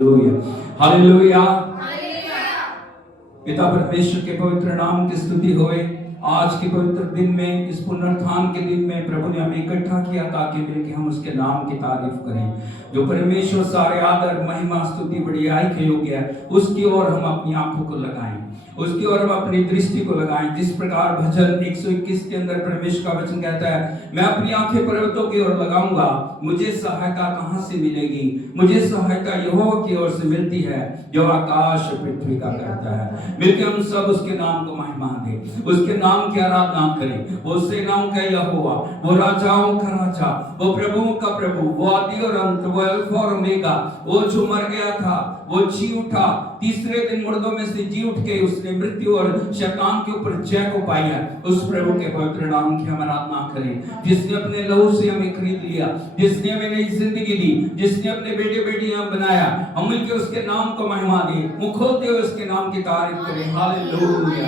Hallelujah. पिता परमेश्वर के पवित्र नाम की स्तुति होए। आज के पवित्र दिन में, इस पुनरुत्थान के दिन में प्रभु ने हमें इकट्ठा किया ताकि मिलकर हम उसके नाम की तारीफ करें। जो परमेश्वर सारे आदर महिमा स्तुति बढ़ियाई के योग्य है, उसकी ओर हम अपनी आंखों को लगाएं, उसकी ओर हम अपनी दृष्टि को लगाएं। जिस प्रकार भजन 121 के अंदर परमेश्वर का वचन कहता है, मैं अपनी आंखें पर्वतों की ओर लगाऊंगा, मुझे सहायता कहां से मिलेगी? मुझे सहायता यहोवा की ओर से मिलती है जो आकाश और पृथ्वी का करता है। मिलकर हम सब उसके नाम को महिमा दें, उसके नाम की आराधना करें। वो उसके नाम का यहोवा, वो राजाओं का राजा, वो प्रभुओं का प्रभु, वो आदि और अंत, वो अल्फा और ओमेगा, वो जो मर गया था वो जी उठा, तीसरे दिन मुर्दों में से जी उठ के उसने मृत्यु और शैतान के ऊपर जय को पाई है। उस प्रभु के पवित्र नाम की हम आराधना करें, जिसने अपने लहू से हमें खरीद लिया, जिसने हमें नई जिंदगी दी, जिसने अपने बेटे बेटियां बनाया। हम मिलकर उसके नाम को महिमा दें, मुंह खोलते हुए उसके नाम की तारीफ करें। Hallelujah,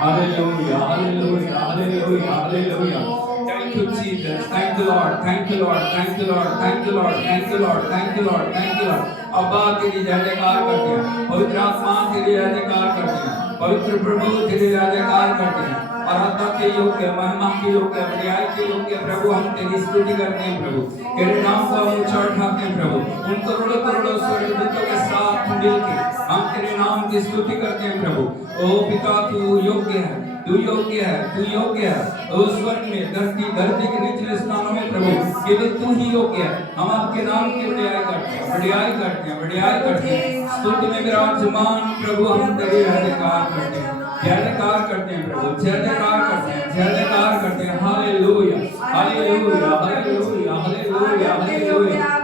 hallelujah, hallelujah, hallelujah, hallelujah. Thank you Jesus, thank you Lord, thank you Lord, thank you Lord, thank you Lord, thank you Lord, thank you Lord, thank you Lord। अब्बा तेरी जय जयकार करते हैं, पवित्र आत्मा तेरी जय जयकार करते हैं, पवित्र प्रभु तेरी जय जयकार करते हैं। आराधना के योग्य, महिमा के योग्य, बड़ाई के योग्य प्रभु हम तेरी स्तुति करते हैं। प्रभु तेरे नाम को हम ऊंचा उठाते हैं। प्रभु उन करोड़ों करोड़ों स्वर्गदूतों के साथ मिलकर हम तेरे नाम की स्तुति करते हैं। प्रभु ओ पिता तू योग्य है, तू योग्य है, तू योग्य है। ओ स्वर्ग में, धरती के निचले स्थानों में प्रभु केवल तू ही योग्य है। हम आपके नाम की बड़ाई करते हैं, बड़ाई करते हैं, बड़ाई करते हैं। स्तुति में विराजमान प्रभु हम तेरे जयकार करते हैं, जयकार करते हैं। प्रभु जयकार करते हैं, जयकार करते हैं। Hallelujah, hallelujah, hallelujah, hallelujah, hallelujah.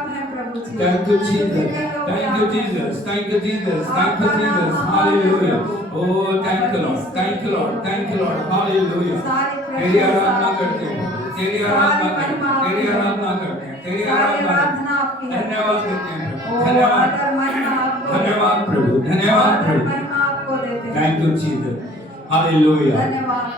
Thank you Jesus, thank you Jesus, thank you Jesus, thank you Jesus, hallelujah। Oh thank you Lord, thank you Lord, thank you Lord, hallelujah। तेरी आराधना करते हैं, तेरी आराधना करते हैं, तेरी आराधना करते हैं, तेरी आराधना करते हैं। धन्यवाद देते हैं प्रभु, धन्यवाद, धन्यवाद प्रभु, धन्यवाद प्रभु। Thank you Jesus, hallelujah.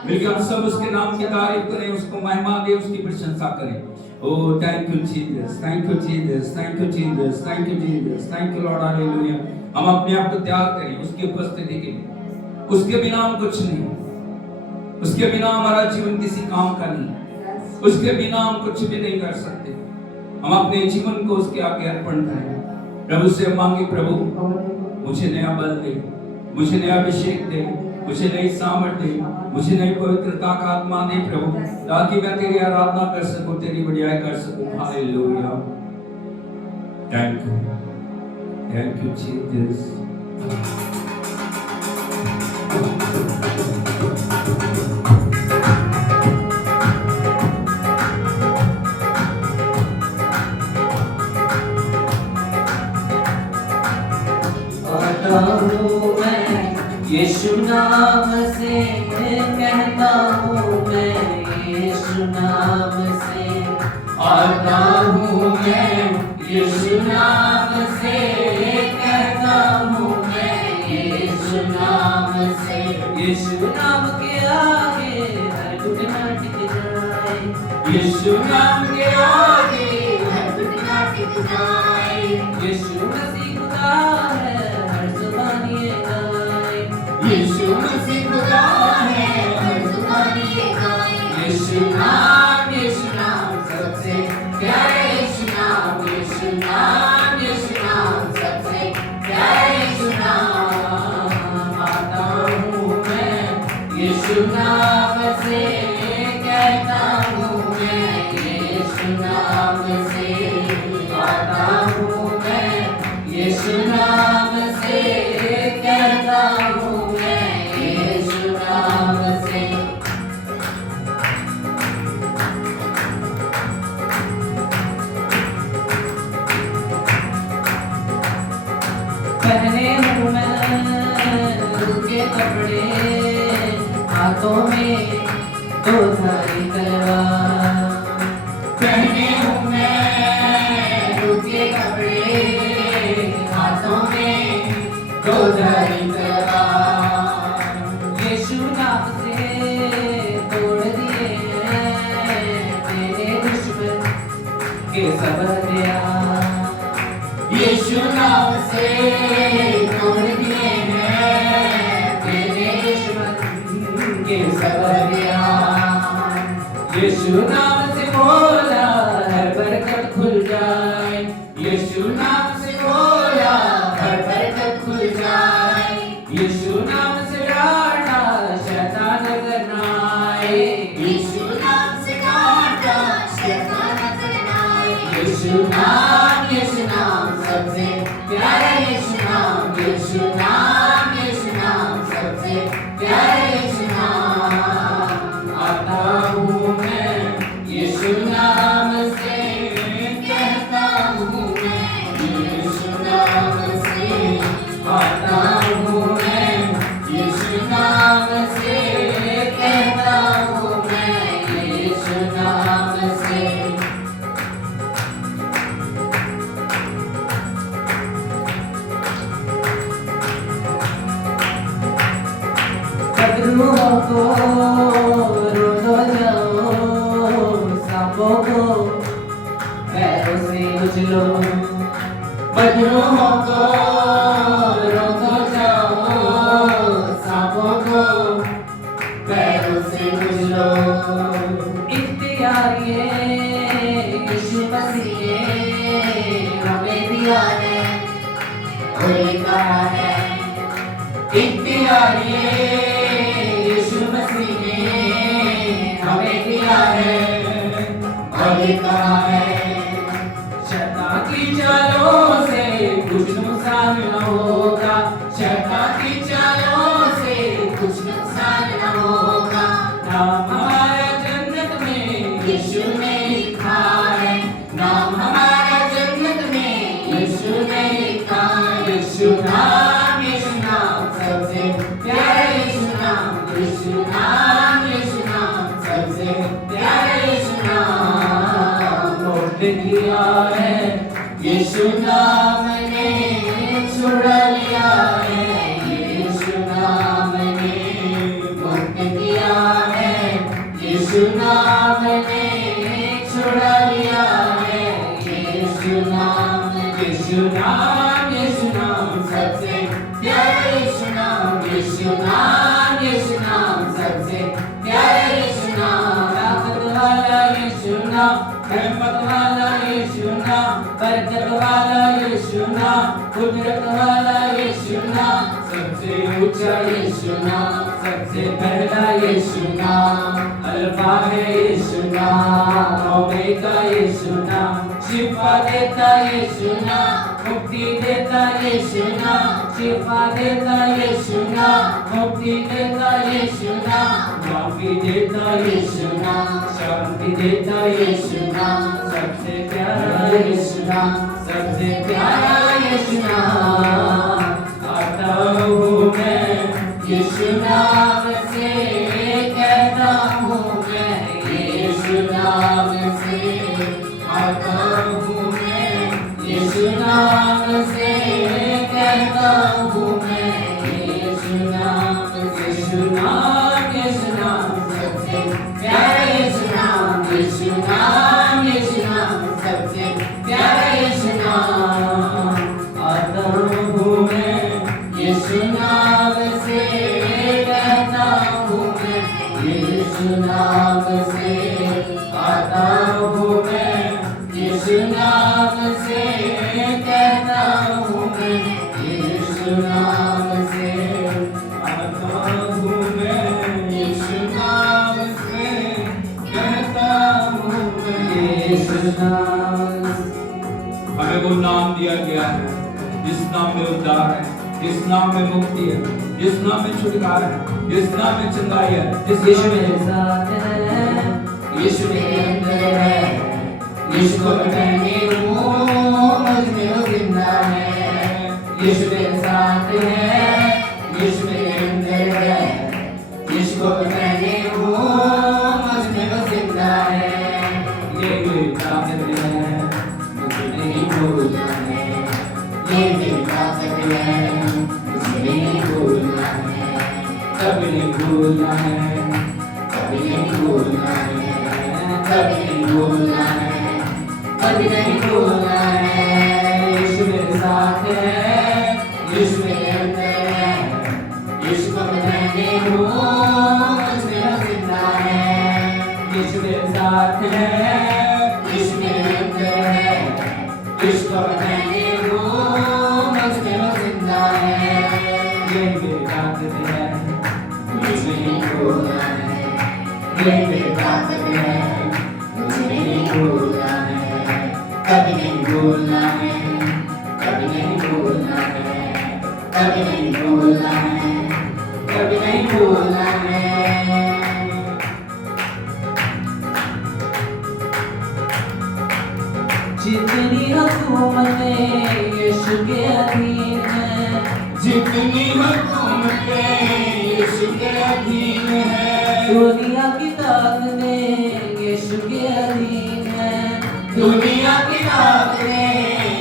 मिलकर हम सब उसके नाम की तारीफ करें, उसको महिमा दें, उसकी प्रशंसा करें। Oh thank you Jesus, thank you Jesus, thank you Jesus, thank you Jesus, thank you Lord, hallelujah। हम अपने आप को त्याग करें उसकी उपस्थिति के लिए। उसके बिना हम कुछ नहीं, उसके बिना हमारा जीवन किसी काम का नहीं, उसके बिना हम कुछ भी नहीं कर सकते। हम अपने जीवन को उसके आगे अर्पण करें। प्रभु से मांगे, प्रभु मुझे नया बल दे, मुझे नया अभिषेक दे, मुझे नई सामर्थ दे, मुझे नई पवित्रता का आत्मा दे प्रभु, ताकि मैं तेरी आराधना कर सकूं, तेरी बढ़ाई कर सकूं। Hallelujah, thank you Jesus. यीशु नाम से कहता हूँ मैं, यीशु नाम से आता हूँ मैं, यीशु नाम से कहता हूँ मैं, यीशु नाम से। यीशु नाम के आगे हर घुटना टिक जाए, यीशु नाम के आगे हर घुटना टिक जाए। यीशु मसीह खुदा है, हर जुबान ये गाए, यीशु मसीह खुदा है, हर जुबान ये गाए। यीशु नाम, यीशु नाम सबसे प्यारा, यीशु नाम, यीशु नाम, यीशु नाम सबसे प्यारा, यीशु नाम। आता हूँ मैं यीशु नाम से, कहता हूँ मैं यीशु नाम से, आता हूँ मैं यीशु नाम से, कहता हूँ मैं यीशु नाम से। पहने हूँ मैं के कपड़े, हाथों में दो धारी तलवार। पहने हूँ मैं के कपड़े, हाथों में दो धारी तलवार। यीशु नाम से तोड़ दिए हैं तेरे दुश्मन के सब हथियार। यीशु नाम से तोड़ दिए हैं तेरे दुश्मन के सबरिया। यीशु नाम से बोला हर बरकत खुल जाए, यीशु नाम से बोला हर बरकत खुल जाए, यीशु नाम से डांटा शैतान नजर न आए, यीशु नाम से डांटा शैतान नजर न आए। यीशु नाम सबसे प्यारा यीशु नाम, यीशु नाम सबसे प्यारा यीशु नाम। आता हूँ मैं यीशु नाम से, कहता हूँ मैं यीशु नाम से आता हूँ मैं यीशु नाम से, कहता हूँ मैं यीशु नाम से। बदरुओं को रोलो जाओ, सांपों को पैरों से उछलो, बदरुओं को रोलो जाओ, सांपों को पैरों से उछलो। इख्तियार ये यीशु मसीह ने हमें दिया है, और ये कहा है इख्तियार ये यीशु मसीह ने हमें दिया है, और ये कहा है शैतान की चालों से कुछ नुकसान न होगा, शैतान की चालों से कुछ नुकसान न होगा। नाम हमारा जन्नत में यीशु ने लिखा है, नाम हमारा जन्नत में यीशु ने लिखा है। यीशु नाम सबसे प्यारा यीशु नाम, यीशु नाम सबसे प्यारा यीशु नाम। मोट किया है यीशु नाम ने, छुड़ा लिया है यीशु नाम ने, मोट किया है यीशु नाम ने, छुड़ा लिया है यीशु नाम। यीशु नाम सबसे प्यारा यीशु नाम, यीशु नाम सबसे प्यारा यीशु नाम। ताकत वाला यीशु नाम, रहमत वाला यीशु नाम, बरकत वाला यीशु नाम, कुदरत वाला यीशु नाम, सबसे ऊंचा यीशु नाम, सबसे पहला यीशु नाम। अल्फा है यीशु नाम, ओमेगा यीशु नाम, शिफा देता यीशु नाम, मुक्ति देता यीशु नाम, शिफा देता यीशु नाम, मुक्ति देता यीशु नाम, माफी देता यीशु नाम, शांति देता यीशु नाम, सबसे प्यारा यीशु नाम, सबसे प्यारा यीशु नाम। आता हूँ मैं यीशु नाम से, कहता हूँ मैं यीशु नाम से, आता हूँ मैं यीशु नाम से, कहता हूँ मैं यीशु नाम। यीशु नाम सबसे प्यारा यीशु नाम, यीशु नाम सबसे प्यारा यीशु नाम। आता हूँ मैं यीशु नाम से, कहता हूँ मैं यीशु नाम से, आता हूँ मैं यीशु नाम से, कहता हूँ मैं यीशु नाम से, आता हूँ मैं यीशु नाम से, कहता हूँ मैं यीशु नाम। हमें वो नाम दिया गया है जिस नाम में उद्धार है, जिस नाम में मुक्ति है, जिस नाम में छुटकारा है, जिस नाम में चंगाई है। जिस यीशु मेरे साथ है, यीशु मेरे अंदर है, यीशु को मैं पहने हूँ, मुझ में वो जिंदा है। यीशु मेरे साथ है, यीशु मेरे अंदर है, यीशु को मैं पहने हूँ, मुझ में वो जिंदा है। ये मेरी ताकत है, मुझे नहीं भूलना है, ये मेरी ताकत है, मुझे नहीं भूलना है, कभी नहीं भूलना है, कभी नहीं भूलना है, कभी नहीं भूलना है, कभी नहीं भूलना है। यीशु मेरे साथ है, यीशु मेरे अंदर है, यीशु को मैं पहने हूँ, मुझ में वो जिंदा है। यीशु मेरे साथ है, यीशु मेरे अंदर है, यीशु को मैं पहने हूँ, मुझ में वो जिंदा है। ये मेरी ताकत है, मुझे नहीं भूलना है, ये मेरी ताकत है, मुझे नहीं भूलना है, कभी नहीं भूलना है, कभी नहीं भूलना है, कभी नहीं भूलना है, कभी नहीं भूलना है। जितनी हुकूमतें यीशु के अधीन है, जितनी हुकूमतें यीशु के अधीन है, दुनिया की ताकतें यीशु के अधीन है, दुनिया की ताकतें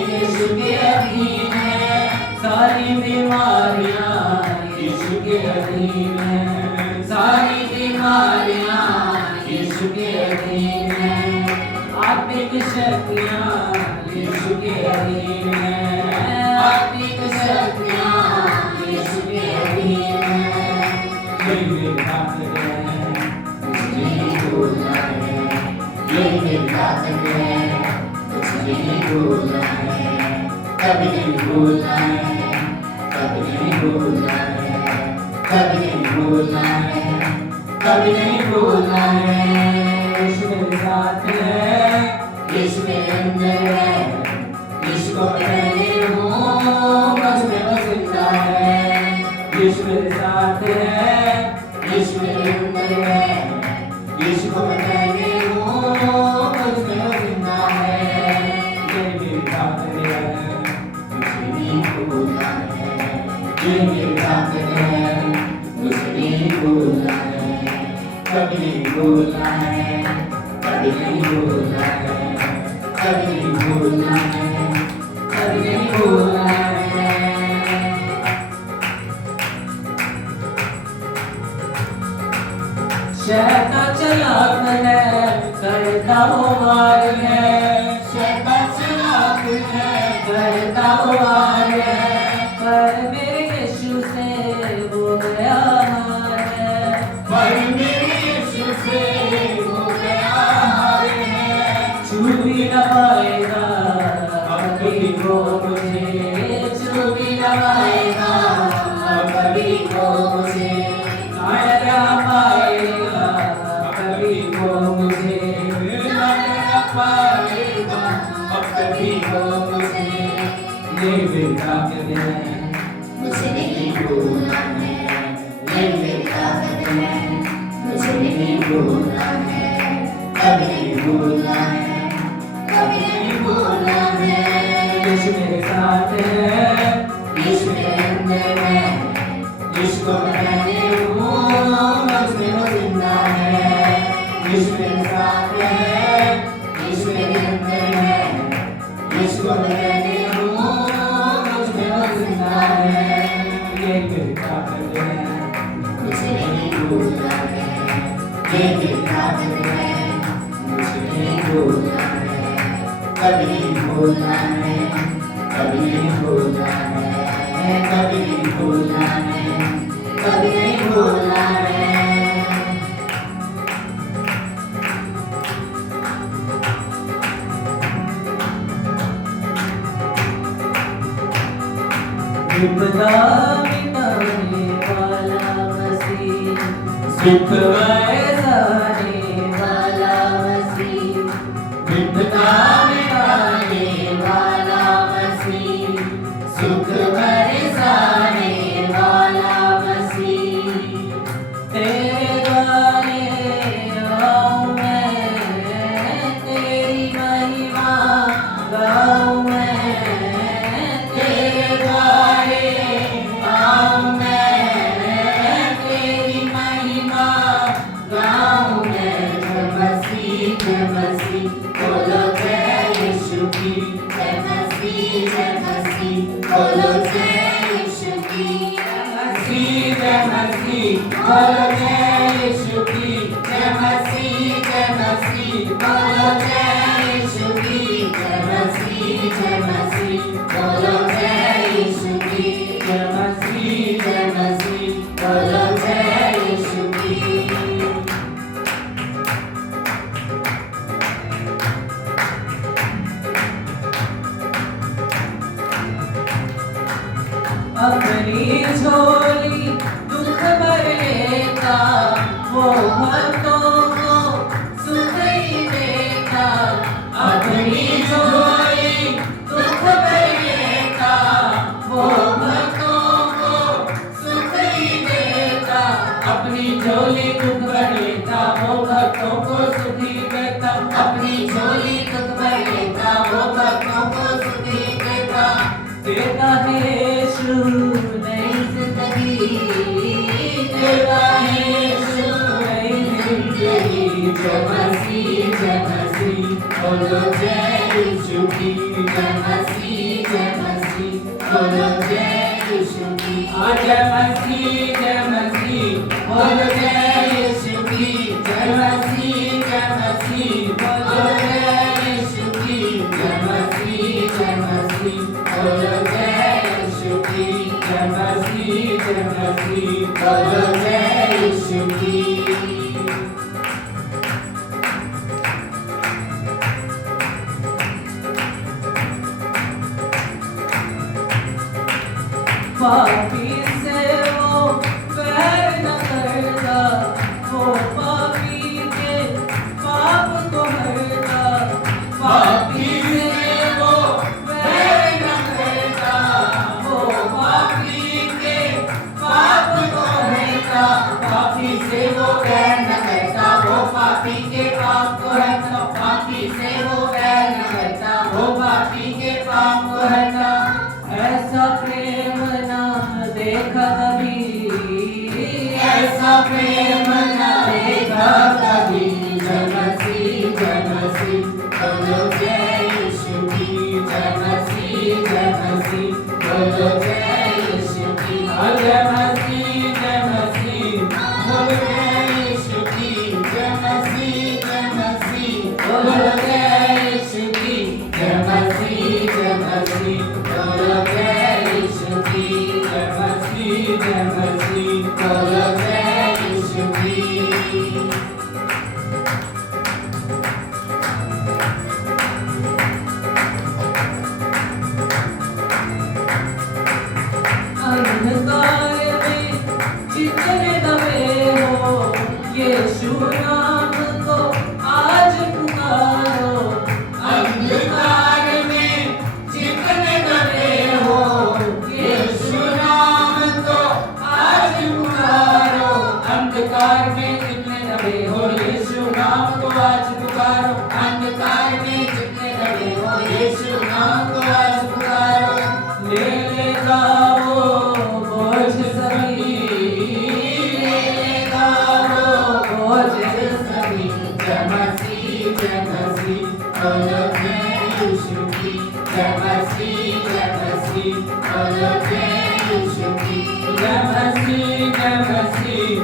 यीशु के अधीन है, सारी बीमारियां यीशु के अधीन है, सारी बीमारियां यीशु के अधीन है, आत्मिक शक्तियां यीशु के अधीन है, आत्मिक शक्तियां यीशु के अधीन है। ये मेरी ताकत है, मुझे नहीं भूलना है, ये मेरी ताकत है, मुझे नहीं भूलना है, कभी नहीं भूलना है, कभी नहीं भूलना है, कभी नहीं भूलना है, कभी नहीं भूलना है। यीशु मेरे साथ है, यीशु मेरे अंदर है, यीशु को मैं पहने हूँ, मुझ में वो जिंदा है। यीशु मेरे साथ है, यीशु मेरे अंदर है, यीशु को मैं पहने हूँ, मुझ में वो जिंदा है। ये मेरी ताकत है, मुझे नहीं भूलना है, ये मेरी ताकत है, मुझे नहीं भूलना है, कभी नहीं भूलना है, कभी नहीं भूलना है, कभी नहीं भूलना है, कभी नहीं भूलना है। शैतान चालाक है, करता वो वार है, शैतान चालाक है, करता वो वार है, पर मेरे यीशु से वो गया हार है, पर मेरे यीशु से वो गया हार है। छू भी न पाएगा अब कभी वो मुझे, छू भी न पाएगा अब कभी वो मुझे, ना पाएगा कभी वो मुझे, ना पाएगा अब कभी वो मुझे। ये मेरी ताकत है, मुझे नहीं भूलना है, ये मेरी ताकत है, मुझे नहीं भूलना है, कभी नहीं भूलना है, कभी नहीं भूलना है। यीशु मेरे साथ है, यीशु मेरे अंदर है, यीशु को मैं पहने हूँ, मुझ में वो जिंदा है। यीशु मेरे साथ है, यीशु मेरे अंदर है, यीशु को मैं पहने हूँ, मुझ में वो जिंदा है। ये मेरी ताकत है, मुझे नहीं भूलना है, ये मेरी ताकत है, मुझे नहीं भूलना है, कभी नहीं भूलना है, कभी नहीं भूलना है, कभी नहीं भूलना है, कभी नहीं भूलना है। विपदा मिटाने वाला मसीह, सुख बरसाने वाला मसीह, विपदा मिटाने वाला मसीह, सुख बरसाने वाला मसीह। तेरे द्वारे आऊं मैं, तेरी महिमा गाऊं मैं, तेरे द्वारे आऊं मैं, तेरी महिमा गाऊं मैं। जय मसीह, जय मसीह, बोलो जय यीशु की, जय मसीह, जय मसीह, बोलो जय यीशु की, जय मसीह, बोलो जय यीशु की, जय मसीह, जय मसीह, बोलो जय यीशु की, जय मसीह, जय मसीह, बोलो जय यीशु की जय मसीह जय मसीह बोलो जय यीशु की अपनी झोली दुख भरने का वो भक्तों को सुख ही देगा अपनी झोली दुख भरने का वो भक्तों को सुख ही देगा अपनी झोली दुख भर लेता वो भक्तों को सुखी करता अपनी झोली दुख भर लेता वो भक्तों को सुखी देता देता है यीशु नई जिंदगी देता है यीशु नई जिंदगी जय मसीह बोलो जय यीशु की जय मसीह बोलो जय यीशु की जय मसीह बोलो जय यीशु की जय मसीह बोलो जय यीशु की जय मसीह बोलो जय यीशु की जय मसीह बोलो जय यीशु की पापी से वो बैर न करता वो पापी के पाप को हरता पापी से वो बैर न करता वो पापी के पाप को हरता पापी से वो बैर न करता वो पापी के पाप को हरता पापी से वो बैर न करता वो पापी के पाप को हरता ऐसा प्रेम ना देखा कभी ऐसा प्रेम न देखा कभी जय मसीह बोलो जय यीशु की जय मसीह बोलो जय यीशु की जय मसीह बोलो जय यीशु की जय मसीह बोलो जय यीशु की जय मसीह बोलो जय यीशु की जय मसीह बोलो जय यीशु की अंधकार में जितने दबे हो यीशु नाम को आज पुकारो अंधकार में जितने दबे हो यीशु नाम को आज पुकारो अंधकार में जितने दबे हो यीशु नाम को आज पुकारो अंधकार में जितने दबे हो यीशु नाम को आज पुकारो ले लेगा वो बोझ सभी ले लेगा वो बोझ सभी जय मसीह बोलो जय यीशु की जय मसीह बोलो जय यीशु की जय मसीह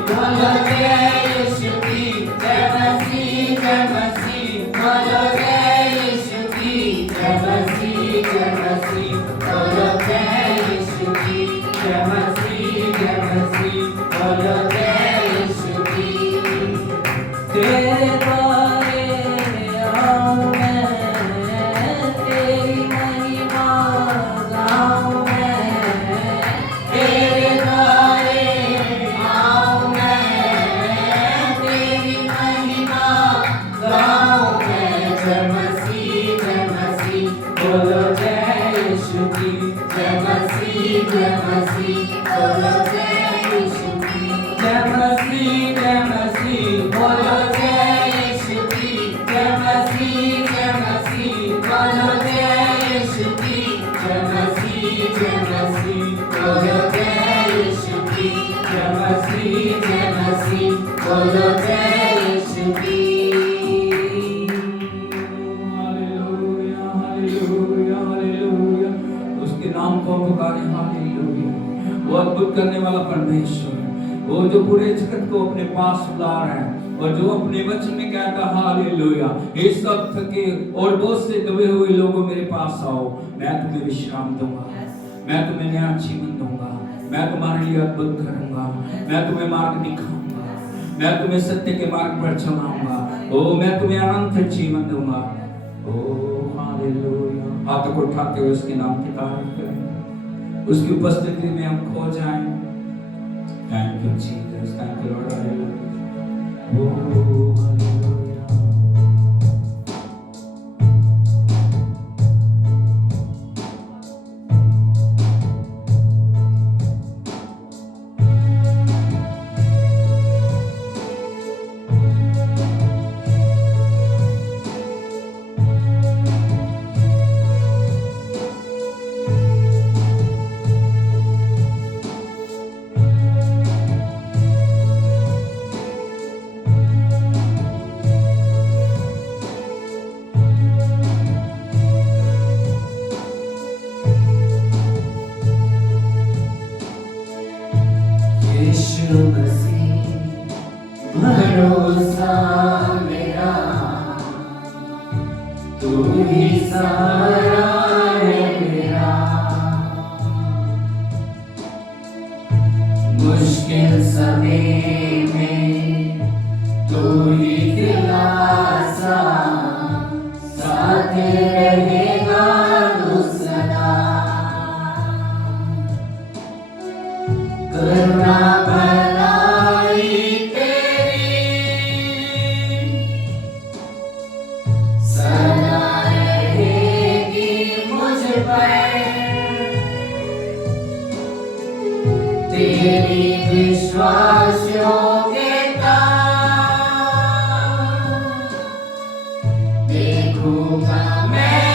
बोलो जय यीशु की जय मसीह बोलो जय यीशु की जय मसीह बोलो जय यीशु की जय मसीह बोलो जय यीशु की तेरे द्वारे आऊं मैं तेरी महिमा गाऊं मैं तेरे द्वारे आऊं मैं तेरी महिमा गाऊं मैं जय मसीह बोलो जय यीशु की जय मसीह बोलो जय यीशु की जय मसीह बोलो जय यीशु की जय मसीह बोलो जय यीशु की जय मसीह बोलो जय यीशु की जय मसीह बोलो जय यीशु की हालेलुया हालेलुया हालेलुया उसके नाम को पुकारे हालेलुया वो अद्भुत करने वाला परमेश्वर है वो जो पूरे जगत को अपने पास बुला रहा है और जो अपने वचन में कहता हालेलुया ये सब थके और बोझ से दबे हुए लोगों मेरे पास आओ मैं तुम्हें विश्राम दूंगा, मैं तुम्हें नया जीवन दूंगा, मैं तुम्हारे लिए अद्भुत करूंगा, मैं तुम्हें मार्ग दिखाऊंगा, मैं तुम्हें सत्य के मार्ग पर चलाऊंगा, ओ मैं तुम्हें अनंत जीवन दूंगा। ओ हालेलुया। हाथों को उठाते हुए उसके नाम की तारीफ करें, उसकी उपस्थिति में हम खो जाएं। Thank you Jesus, thank you lord. Hallelujah. ओ हालेलुया। यीशु मसीह भरोसा मेरा, तू ही सहारा है मेरा। मुश्किल समय में तू ही दिलासा, साथ रहेगा तू सदा। करुणा भलाई तेरी सदा रहेगी मुझ पर, तेरी विश्वास योग्यता देखूंगा मैं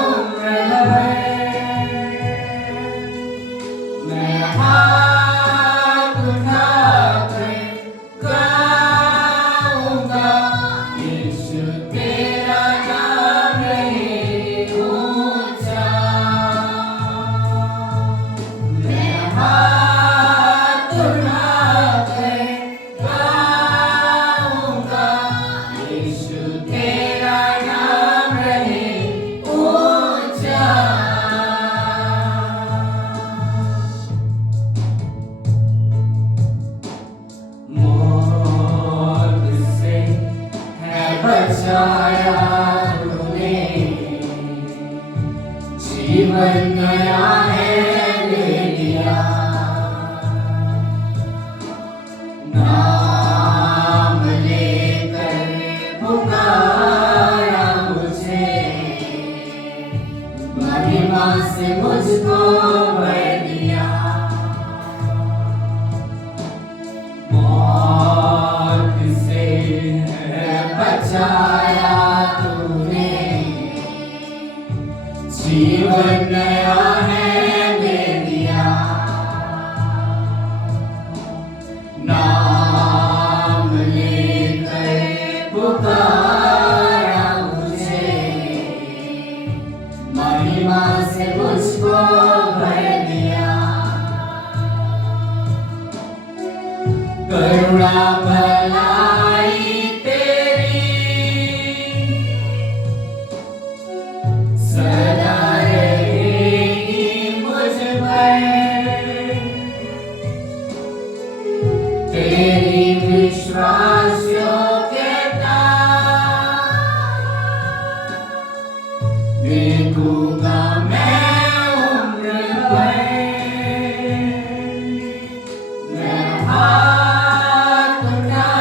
उम्र भर। मैं हाथ उठाकर गाऊंगा, यीशु तेरा नाम रहे ऊंचा। मैं हाथ उठाकर गाऊंगा, यीशु तेरा नाम रहे ऊंचा। मौत से है बचाया तूने, जीवन नया है ले लिया। नाम लेकर पुकारा मुझे, महिमा से मुझको भर दिया। मौत से है बचाया तूने, जीवन नया है दे दिया। नाम लेकर पुकारा मुझे, महिमा से मुझको भर दिया। करुणा भलाई तेरी सदा रहेगी मुझ पर, तेरी विश्वास योग्यता देखूंगा मैं उम्र भर। मैं हाथ उठा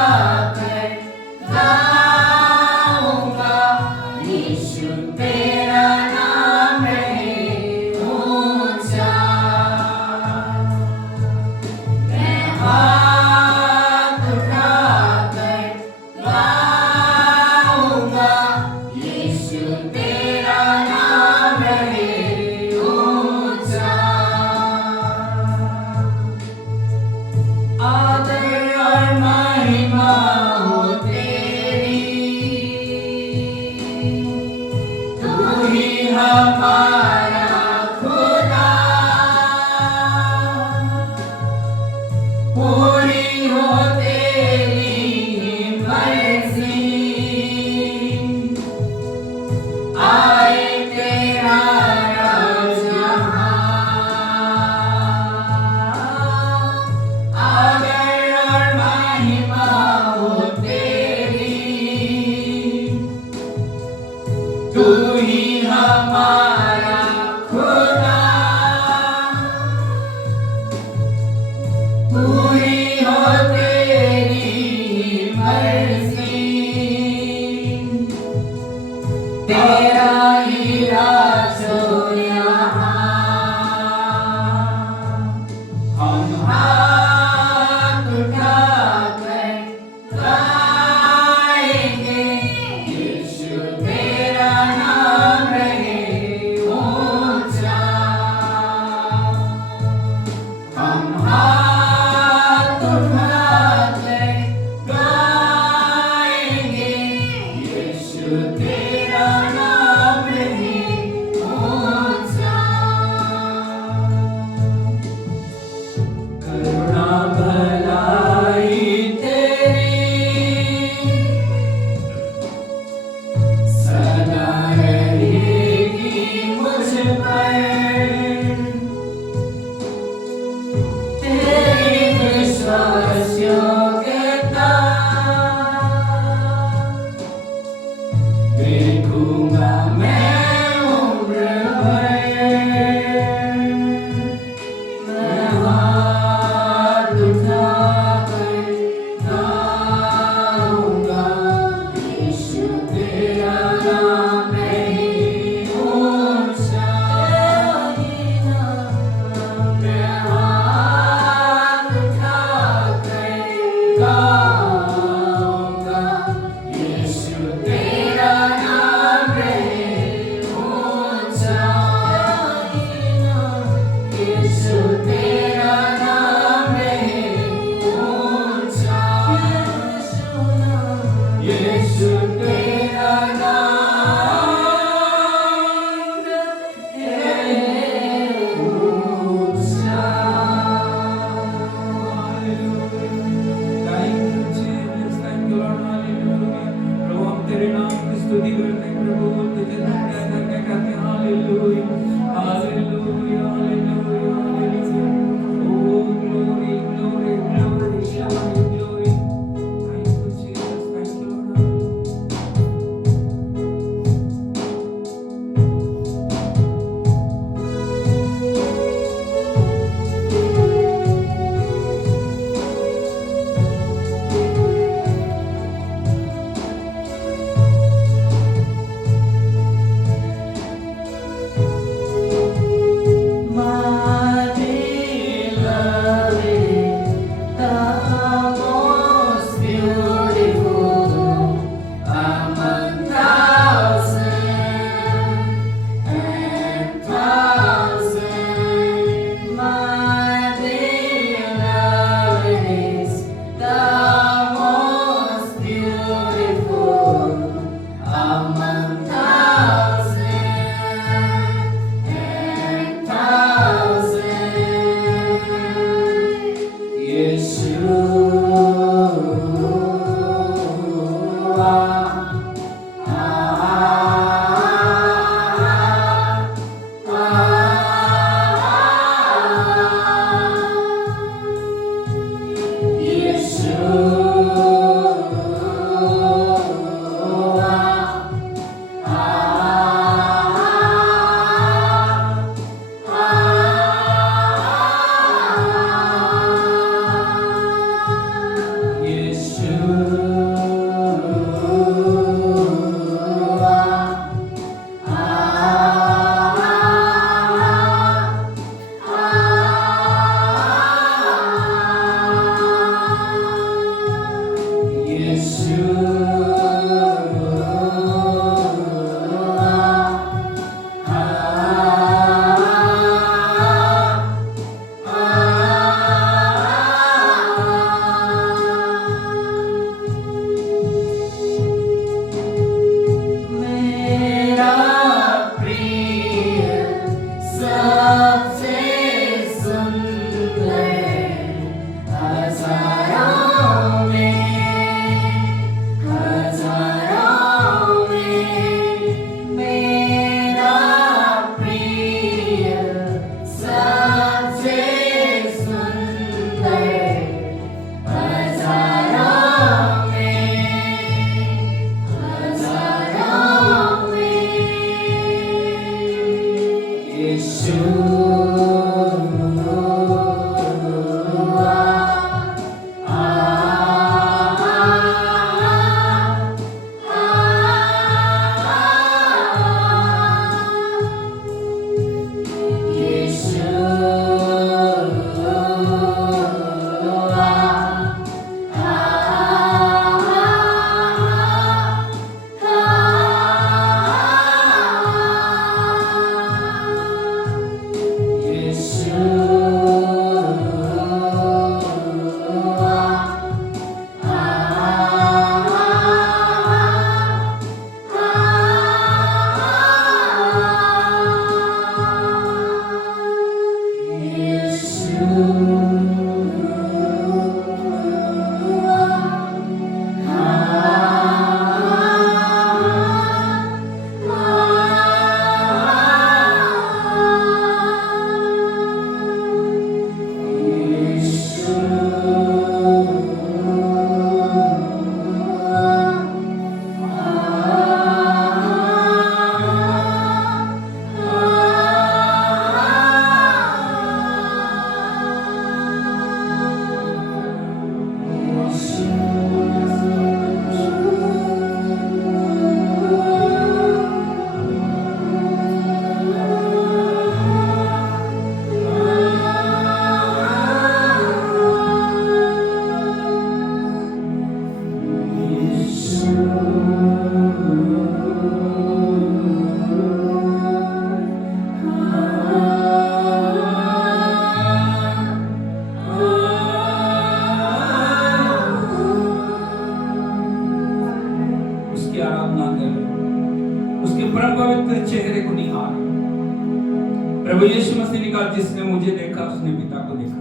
प्रभु यीशु मसीह ने कहा जिसने मुझे देखा उसने पिता को देखा।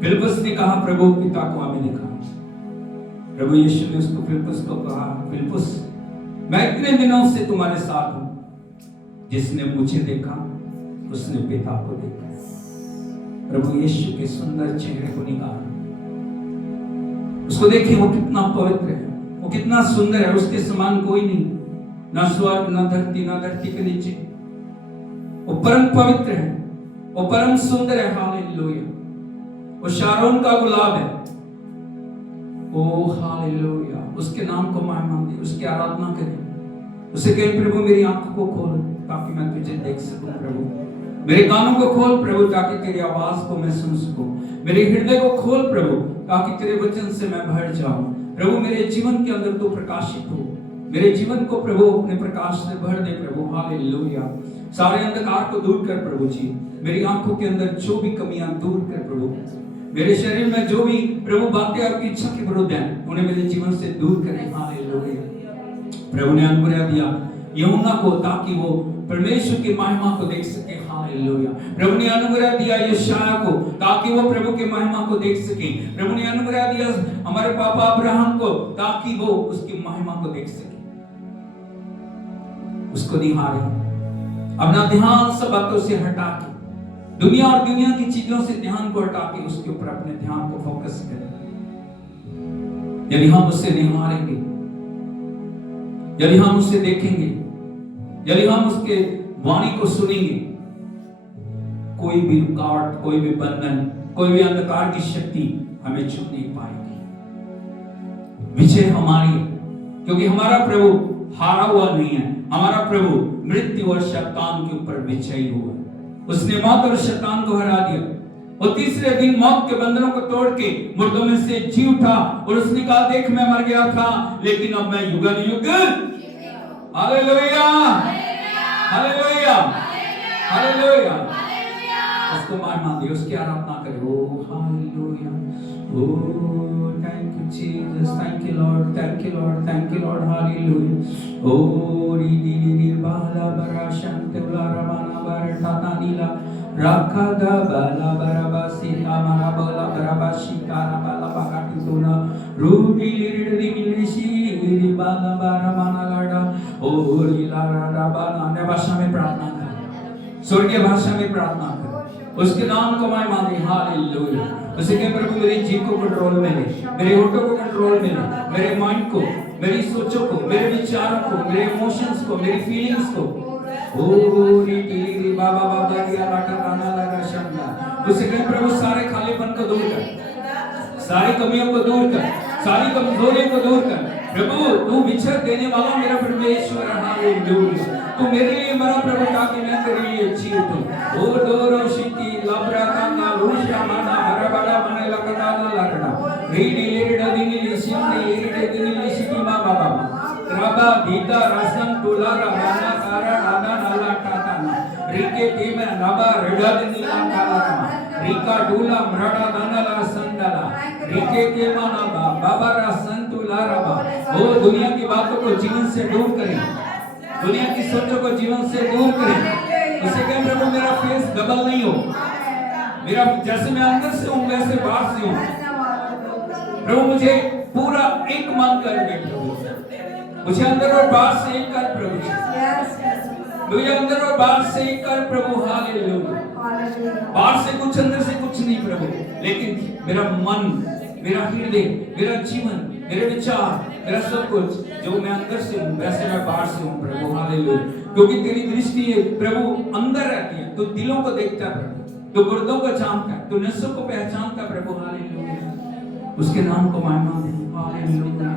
फिलिप्पुस ने कहा प्रभु पिता को हमें देखा। प्रभु यीशु ने उसको फिलिप्पुस को कहा फिलिप्पुस मैं इतने दिनों से तुम्हारे साथ हूं, जिसने मुझे देखा उसने पिता को देखा। प्रभु यीशु के सुंदर चेहरे को निकाला, उसको देखिए वो कितना पवित्र है, वो कितना सुंदर है, उसके समान कोई नहीं, ना स्वर्ग ना धरती के नीचे। वो परम पवित्र है, वो परम सुंदर है। हालेलुया। वो शारोन का गुलाब है। ओ हालेलुया। उसके नाम को महिमा दे, उसकी आराधना करें, उसे कहें प्रभु मेरी आंखों को खोल ताकि मैं तुझे देख सकूं। प्रभु मेरे कानों को खोल प्रभु ताकि तेरी आवाज को मैं सुन सकूं। मेरे हृदय को खोल प्रभु ताकि तेरे वचन से मैं भर जाऊं। प्रभु मेरे जीवन के अंदर तू प्रकाशित हो, मेरे जीवन को प्रभु अपने प्रकाश से भर दे प्रभु। हालेलुया। सारे अंधकार को दूर कर प्रभु जी, मेरी आंखों के अंदर जो भी कमियां दूर कर प्रभु, मेरे शरीर में जो भी प्रभु बातें आपकी इच्छा के विरुद्ध हैं उन्हें मेरे जीवन से दूर करें। हालेलुया। प्रभु ने अनुग्रह दिया यूहन्ना को ताकि वो परमेश्वर की महिमा को देख सके। हालेलुया। प्रभु ने अनुग्रह दिया यशाया को ताकि वो प्रभु की महिमा को देख सके। प्रभु ने अनुग्रह दिया हमारे पापा अब्राहम को ताकि वो उसकी महिमा को देख सके। उसको निहारे, अपना ध्यान सब बातों से हटा के, दुनिया और दुनिया की चीजों से ध्यान को हटा के उसके ऊपर अपने ध्यान को फोकस करें। यदि हम उसे निहारेंगे, यदि हम उसे देखेंगे, यदि हम उसके वाणी को सुनेंगे, कोई भी रुकावट, कोई भी बंधन, कोई भी अंधकार की शक्ति हमें छू नहीं पाएगी। विजय हमारी है, क्योंकि हमारा प्रभु हारा हुआ नहीं है। हमारा प्रभु मृत्यु और शैतान के ऊपर विजयी हुआ। उसने मौत और शैतान को हरा दिया। और तीसरे दिन मौत के बंधनों को तोड़ के मुर्दों में से जी उठा और उसने कहा देख मैं मर गया था लेकिन अब मैं युगन युग। Hallelujah, hallelujah, hallelujah. उसको महिमा दे, उसकी आराधना करे। ओ हालेलुया, ओ thank you Jesus, thank you lord, thank you lord, thank you lord. Hallelujah. ओ री डी डी डी बाला बरा शांति उला रमाना बरटा तानीला राखा दा बाला बराबा सीता मारा बाला बराबा शिकारा बाला बाकाटी सोना रूडी रीडी मिलिशी री बाला बारा माना लाडा ओ लीला राडा बाला। अन्य भाषा में प्रार्थना कर, स्वर्गीय भाषा में प्रार्थना कर, उसके नाम को महिमा दे। हालेलुया। उसे कहे प्रभु मेरी जीभ को कंट्रोल में ले, मेरे होठों को कंट्रोल में ले, मेरे माइंड को, मेरी सोचों को, मेरे विचारों को, मेरे इमोशंस को, मेरी फीलिंग्स को। ओ री टी बाबा बाबा रिया लाटा ताना लगा शंदा। उसे कहे प्रभु सारे खालीपन को दूर कर, सारी कमियों को दूर कर, सारी कमजोरियों को दूर कर। प्रभु तू विचर देने वाला मेरा परमेश्वर। हालेलुया। तू मेरे लिए मरा प्रभु ताकि मैं तेरे लिए जीऊं। ओ दोरो शिति लबरा काना लूशा माना हरबड़ा मने लगना लगना रीडी लीडा दिनी लिसिनी रीडी दिनी लिसिनी मा बाबा रबा दीदा रसन तुला रबाना सारा नाना नाला टाटाना रीके टीम नबा रेडा दिनी लाकाला रीका डूला मरड़ा दानला संदला रीके के माना बाबा रसन तुला रबा। ओ दुनिया की बातों को जीवन से दूर करें, दुनिया की सोचों को जीवन से दूर करें। उसे कहें प्रभु मेरा फेस डबल नहीं हो, मेरा जैसे मैं अंदर से हूँ वैसे बाहर से हूँ। प्रभु मुझे पूरा एक मन कर दे प्रभु, मुझे अंदर और बाहर से एक कर प्रभु, मुझे अंदर और बाहर से एक कर प्रभु। हालेलुया। बाहर से कुछ अंदर से कुछ नहीं प्रभु, लेकिन मेरा मन, मेरा हृदय, मेरा जीवन, मेरे विचार, मेरा सब कुछ जो मैं अंदर से हूँ वैसे मैं बाहर से हूँ प्रभु। हालेलुया। क्योंकि तेरी दृष्टि प्रभु अंदर रहती है, तो दिलों को देखता है प्रभु, तो गुर्दों को जानता है, तो नसों को पहचानता है प्रभु। हालेलुया। उसके नाम को महिमा दे। Hallelujah,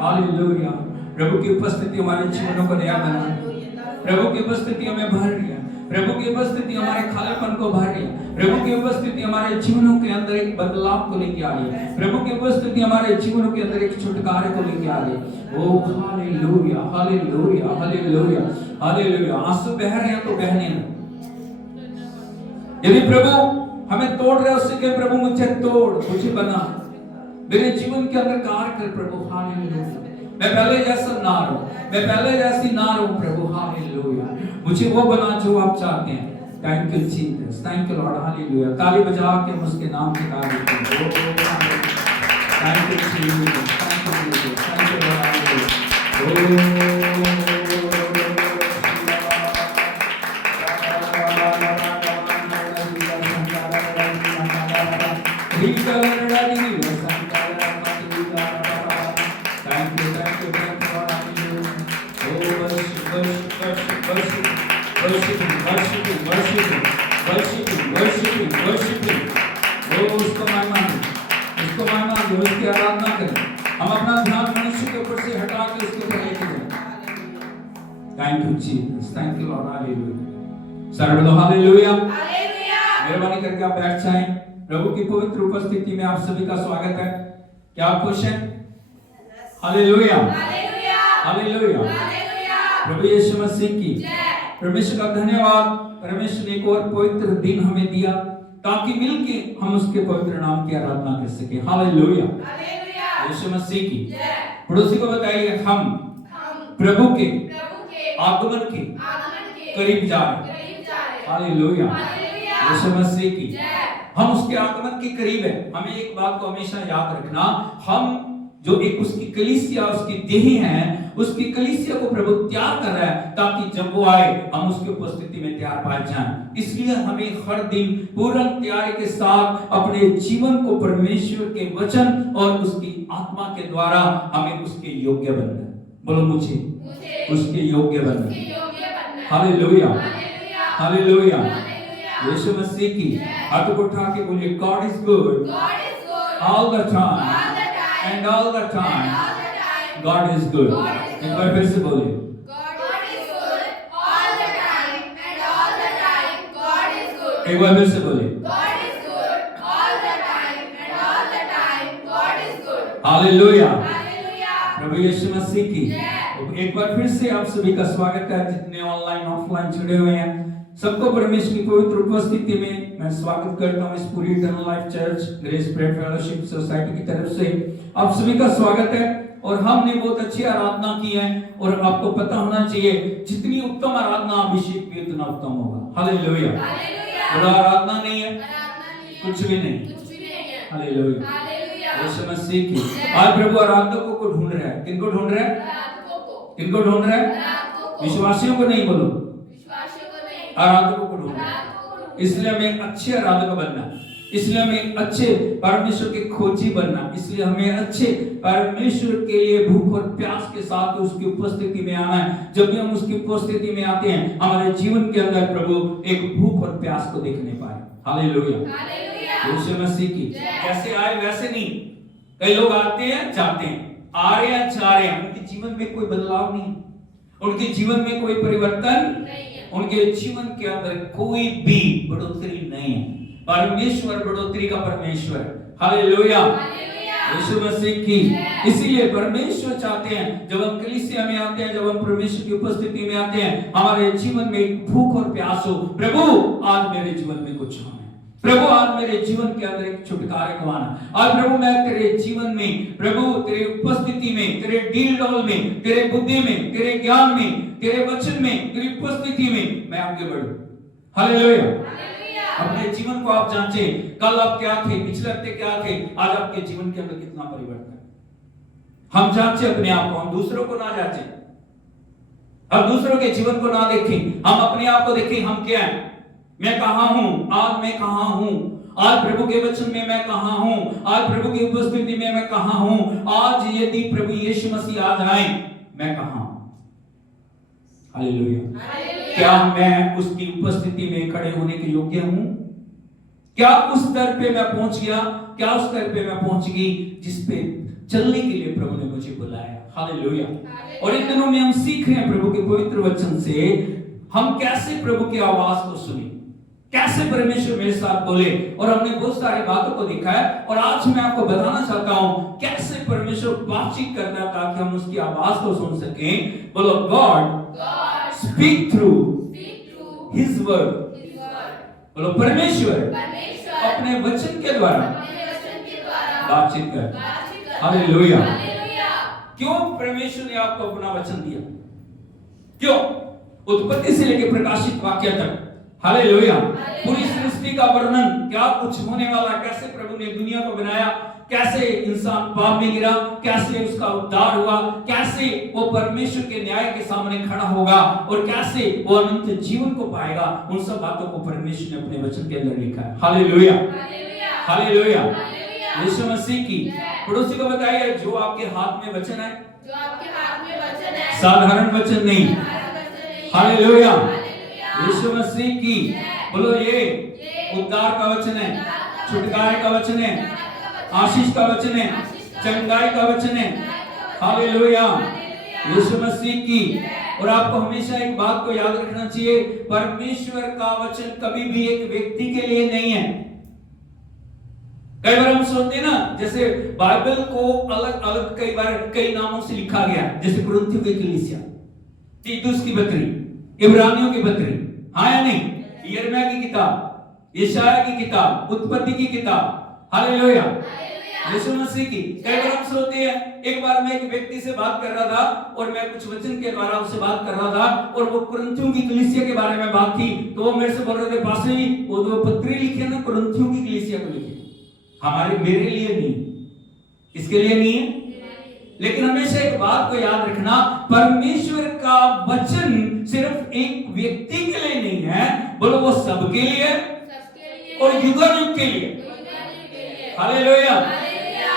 hallelujah. प्रभु की उपस्थिति हमारे जीवनों को नया बना रही है, प्रभु की उपस्थिति हमें भर रही है, प्रभु की उपस्थिति हमारे खालीपन को भर रही है, प्रभु की उपस्थिति हमारे जीवनों के अंदर एक बदलाव को लेके आ रही है, प्रभु की उपस्थिति हमारे जीवनों के अंदर एक छुटकारे को लेके आ रही है। ओ हालेलुया, हालेलुया, हालेलुया, हालेलुया। आंसू बह रहे हैं तो बहने दो। यदि प्रभु हमें तोड़ रहे, उससे कहे प्रभु मुझे तोड़, मुझे बना, मेरे जीवन के अंदर कार्य कर प्रभु। हालेलुया। मैं पहले जैसा ना रहूं, मैं पहले जैसी ना रहूं प्रभु। हालेलुया। मुझे वो बना जो आप चाहते हैं। Thank you Jesus, thank you lord. Hallelujah. ताली बजा के हम उसके नाम की तारीफ करें। Thank you Jesus, thank you Jesus, thank you lord. Hallelujah. उसकी आराधना करें, हम अपना ध्यान मनुष्य के ऊपर से हटा के उसके ऊपर लेके जाएं। Thank you Jesus, thank you lord. Hallelujah. सारे बोलो हालेलुया, हालेलुया। मेहरबानी करके आप बैठ जाएं। प्रभु की पवित्र उपस्थिति में आप सभी का स्वागत है। क्या आप खुश हैं? Hallelujah, hallelujah, hallelujah, hallelujah. प्रभु यीशु मसीह की जय। परमेश्वर का धन्यवाद, परमेश्वर ने एक और पवित्र दिन हमें दिया ताकि मिलके हम उसके पवित्र नाम की आराधना कर सके। Hallelujah, hallelujah. यीशु मसीह की जय। पड़ोसी को बताइए हम प्रभु के आगमन के करीब जा रहे हैं। हालेलुया, यीशु मसीह की जय। हम उसके आगमन के करीब है। हमें एक बात को हमेशा याद रखना, हम जो एक उसकी कलीसिया, उसकी देह है, उसकी कलीसिया को प्रभु तैयार कर रहा है ताकि जब वो आए हम उसकी उपस्थिति में तैयार पाए जाएं। इसलिए हमें हर दिन पूर्ण तैयारी के साथ अपने जीवन को परमेश्वर के वचन और उसकी आत्मा के द्वारा हमें उसके योग्य बनना है। बोलो मुझे उसके योग्य बनना है। Hallelujah, hallelujah. यीशु मसीह की हाथ को उठा के बोलिए God is good all the time and all the time God is good. एक बार फिर से बोलिए God is good all the time and all the time God is good. एक बार फिर से बोलिए God is good all the time and all the time God is good. Hallelujah, Hallelujah. प्रभु यीशु मसीह की एक बार फिर से आप सभी का स्वागत है। जितने ऑनलाइन ऑफलाइन जुड़े हुए हैं सबको परमेश्वर की पवित्र उपस्थिति में मैं स्वागत करता हूँ। इस पूरी eternal life church grace spread fellowship society की तरफ से आप सभी का स्वागत है। और हमने बहुत अच्छी आराधना की है और आपको पता होना चाहिए जितनी उत्तम आराधना अभिषेक भी उतना उत्तम होगा। हालेलुया, बड़ा आराधना नहीं है, कुछ भी नहीं। हालेलुया, यीशु मसीह की आज प्रभु आराधकों को ढूंढ रहा है। किनको ढूंढ रहा है? किनको ढूंढ रहा है? विश्वासियों को नहीं, बोलो आराधकों को ढूंढ रहा है। इसलिए हमें अच्छे आराधक बनना, इसलिए हमें अच्छे परमेश्वर के खोजी बनना, इसलिए हमें अच्छे परमेश्वर के लिए भूख और प्यास के साथ उसकी उपस्थिति में आना है। जब भी हम उसकी उपस्थिति में आते हैं हमारे जीवन के अंदर प्रभु एक भूख और प्यास को देखने पाए। हालेलुया, यीशु मसीह की जैसे आए वैसे नहीं। कई लोग आते हैं जाते हैं, आ रहे हैं जा रहे हैं, उनके जीवन में कोई बदलाव नहीं, उनके जीवन में कोई परिवर्तन नहीं, उनके जीवन के अंदर कोई भी बढ़ोतरी नहीं है। परमेश्वर बढ़ोतरी का परमेश्वर। हालेलुया, यीशु मसीह की। इसीलिए परमेश्वर चाहते हैं जब हम कलीसिया में आते हैं, जब हम परमेश्वर की उपस्थिति में आते हैं, हमारे जीवन में एक भूख और प्यास हो, प्रभु आज मेरे जीवन में कुछ होना है, प्रभु आज मेरे जीवन के अंदर एक छुटकारे को आना। आज प्रभु मैं तेरे जीवन में, प्रभु तेरे उपस्थिति में, तेरे डील डॉल में, तेरे बुद्धि में, तेरे ज्ञान में, तेरे वचन में, तेरी उपस्थिति में मैं आगे बढ़ूं। हालेलुया, अपने जीवन को आप जांचें, कल आप क्या थे, पिछले हफ्ते क्या थे, आज आपके जीवन के अंदर कितना परिवर्तन है। हम जांचें अपने आप को, हम दूसरों को ना जांचें, हम दूसरों के जीवन को ना देखें, हम अपने आप को देखें, हम क्या हैं, मैं कहां हूं, आज मैं कहां हूं, आज प्रभु के वचन में मैं कहां हूं, आज प्रभु की उपस्थिति में मैं कहां हूं, आज यदि प्रभु यीशु मसीह आ जाए मैं कहां हूं। हालेलुया। क्या मैं उसकी उपस्थिति में खड़े होने के योग्य हूं? क्या उस स्तर पे मैं पहुंच गया, क्या उस स्तर पे मैं पहुंच गई जिस पे चलने के लिए प्रभु ने मुझे बुलाया। हालेलुया। और इन दिनों में हम सीख रहे हैं प्रभु के पवित्र वचन से हम कैसे प्रभु की आवाज को सुने, कैसे परमेश्वर मेरे साथ बोले, और हमने बहुत सारी बातों को देखा है। और आज मैं आपको बताना चाहता हूं कैसे परमेश्वर बातचीत करता है ताकि हम उसकी आवाज को सुन सकें। बोलो, God speak through his word. बोलो, परमेश्वर अपने वचन के द्वारा बातचीत कर। हालेलुया। क्यों परमेश्वर ने आपको अपना वचन दिया? क्यों? उत्पत्ति से लेकर प्रकाशित वाक्य तक, हालेलुया, पूरी सृष्टि का वर्णन, क्या कुछ होने वाला, कैसे प्रभु ने दुनिया को बनाया, कैसे इंसान पाप में गिरा, कैसे उसका उद्धार हुआ, कैसे वो परमेश्वर के न्याय के सामने खड़ा होगा और कैसे वो अनंत जीवन को पाएगा, उन सब बातों को परमेश्वर ने अपने वचन के अंदर लिखा है। Hallelujah, hallelujah. यीशु मसीह की पड़ोसी को बताइए, जो आपके हाथ में वचन है, जो आपके हाथ में वचन है, साधारण वचन नहीं। हालेलुया। यीशु मसीह की बोलो, ये उद्धार का वचन है, छुटकारे का वचन है, आशीष का वचन है, चंगाई का वचन है। हालेलुया। यीशु मसीह की। और आपको हमेशा एक बात को याद रखना चाहिए, परमेश्वर का वचन कभी भी एक व्यक्ति के लिए नहीं है। कई बार हम सोचते हैं ना, जैसे बाइबल को अलग अलग कई बार कई नामों से लिखा गया, जैसे कुरिन्थियों की कलीसिया, तीतुस की पत्री, इब्रानियों की पत्री, हाँ या नहीं, यिर्मयाह की किताब, यशायाह की किताब, उत्पत्ति की किताब। हालेलुया। यीशु मसीह की। कई बार हम सोचते हैं, एक बार मैं एक व्यक्ति से बात कर रहा था और मैं कुछ वचन के द्वारा उससे बात कर रहा था और वो कुरिन्थियों की कलीसिया के बारे में बात थी, तो वो मेरे से बोल रहे थे, पास्टर जी वो जो पत्री लिखी है ना, कुरिन्थियों की कलीसिया को लिखी, हमारे मेरे लिए नहीं, इसके लिए नहीं है। लेकिन हमेशा एक बात को याद रखना, परमेश्वर का वचन सिर्फ एक व्यक्ति के लिए नहीं है, बोलो वो सबके लिए और युगानुग के लिए। Hallelujah,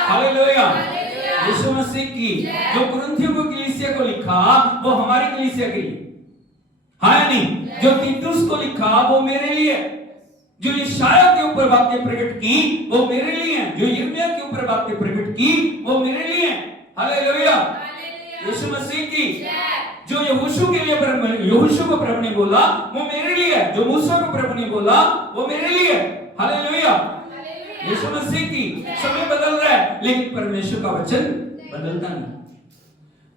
hallelujah. यीशु मसीह की जो कुरिन्थियों को कलीसिया को लिखा वो हमारी कलीसिया के लिए, हाँ या नहीं? जो तीतुस को लिखा वो मेरे लिए, जो यशायाह के ऊपर बातें प्रकट की वो मेरे लिए हैं, जो यिर्मयाह के ऊपर बातें प्रकट की वो मेरे लिए हैं। हालेलुया। यीशु मसीह की जो यहोशू के लिए यहोशू को प्रभु ने बोला वो मेरे लिए है, जो मूसा को प्रभु ने बोला वो मेरे लिए है। हालेलुया। यीशु मसीह की। समय बदल रहा है लेकिन परमेश्वर का वचन बदलता नहीं,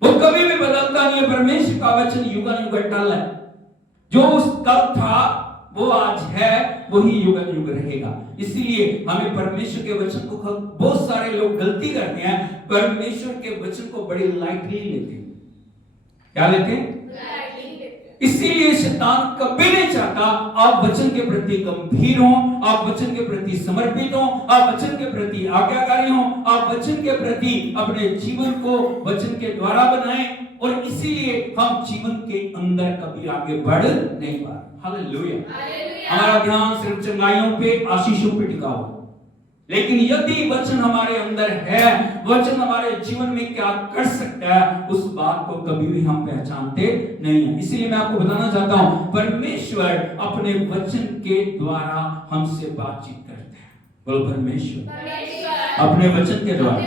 वो कभी भी बदलता नहीं है। परमेश्वर का वचन युगानुग अटल है, जो उस कल था वो आज है, वही युगानुग रहेगा। इसीलिए हमें परमेश्वर के वचन को, बहुत सारे लोग गलती करते हैं, परमेश्वर के वचन को बड़ी लाइटली लेते हैं। क्या लेते हैं? इसीलिए शैतान कभी नहीं चाहता आप वचन के प्रति गंभीर हो, आप वचन के प्रति समर्पित हो, आप वचन के प्रति आज्ञाकारी हो, आप वचन के प्रति अपने जीवन को वचन के द्वारा बनाएं। और इसीलिए हम जीवन के अंदर कभी आगे बढ़ नहीं पा रहे। हालेलुया। हमारा ध्यान सिर्फ चंगाइयों पे, आशीषों पे टिका हुआ, लेकिन यदि वचन हमारे अंदर है, वचन हमारे जीवन में क्या कर सकता है, उस बात को कभी भी हम पहचानते नहीं है। इसीलिए मैं आपको बताना चाहता हूं, परमेश्वर अपने वचन के द्वारा हमसे बातचीत करते हैं। बोलो, परमेश्वर अपने वचन के द्वारा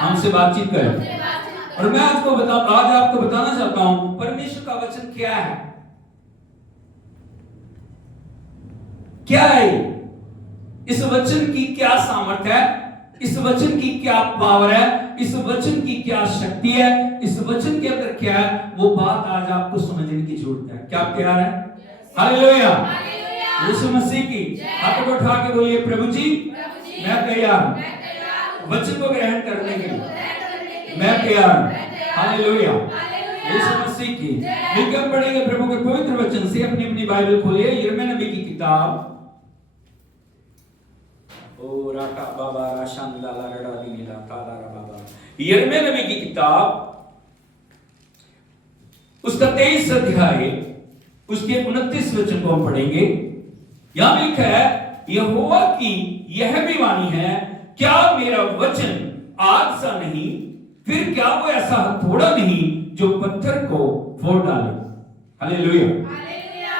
हमसे बातचीत करे। और मैं आज आपको बताना चाहता हूं परमेश्वर का वचन क्या है। क्या है इस वचन की क्या सामर्थ्य है, इस वचन की क्या पावर है, इस वचन की क्या शक्ति है, इस वचन के अंदर क्या है, वो बात आज आपको समझने की जरूरत है। क्या तैयार है? हालेलुया। यीशु मसीह की। हाथ को उठा के बोलिए, प्रभु जी मैं तैयार हूं वचन को ग्रहण करने के लिए, मैं तैयार हूं। हालेलुया। यीशु मसीह की। मिलकर पढ़ेंगे प्रभु के पवित्र वचन से। अपनी अपनी बाइबल खोलिए, यिर्मयाह नबी की किताब ओ राटा बाबा राशांदा ला रड़ा दी ला ताला रा बाबा। यिर्मयाह नबी की किताब उसका 23 अध्याय उसके 29 वचन को हम पढ़ेंगे। यहां लिखा है, यहोवा की यह भी वाणी है, क्या मेरा वचन आग सा नहीं, फिर क्या वो ऐसा हथौड़ा नहीं जो पत्थर को फोड़ डाले। हालेलुया।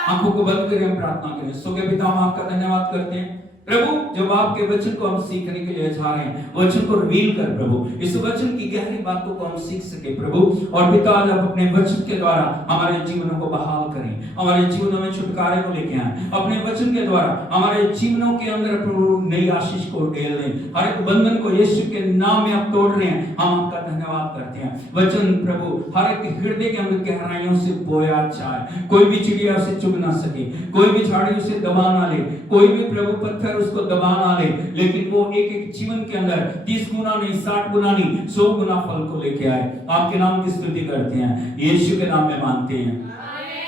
आंखों को बंद करें, हम प्रार्थना करें। सो के पिता, हम आपका धन्यवाद करते हैं प्रभु, जब आपके वचन को हम सीखने के लिए जा रहे हैं, वचन को रिवील कर प्रभु, इस वचन की गहरी बातों को हम सीख सके प्रभु। और पिता, जब अपने वचन के द्वारा हमारे जीवनों को बहाल करें, हमारे जीवनों में छुटकारे को लेके आए, अपने वचन के द्वारा हमारे जीवनों के अंदर प्रभु नई आशीष को डेल दें। हर एक बंधन को यीशु के नाम में आप तोड़ रहे हैं, हम आपका धन्यवाद करते हैं। वचन प्रभु हर एक हृदय के अंदर गहराइयों से बोया जाए, कोई भी चिड़िया उसे चुग ना सके, कोई भी झाड़ी उसे दबा ना ले, कोई भी प्रभु पत्थर उसको दबा ना ले, लेकिन वो एक एक जीवन के अंदर 30 गुना नहीं, 60 गुना नहीं, 100 गुना फल को लेके आए। आपके नाम की स्तुति करते हैं, यीशु के नाम में मानते हैं।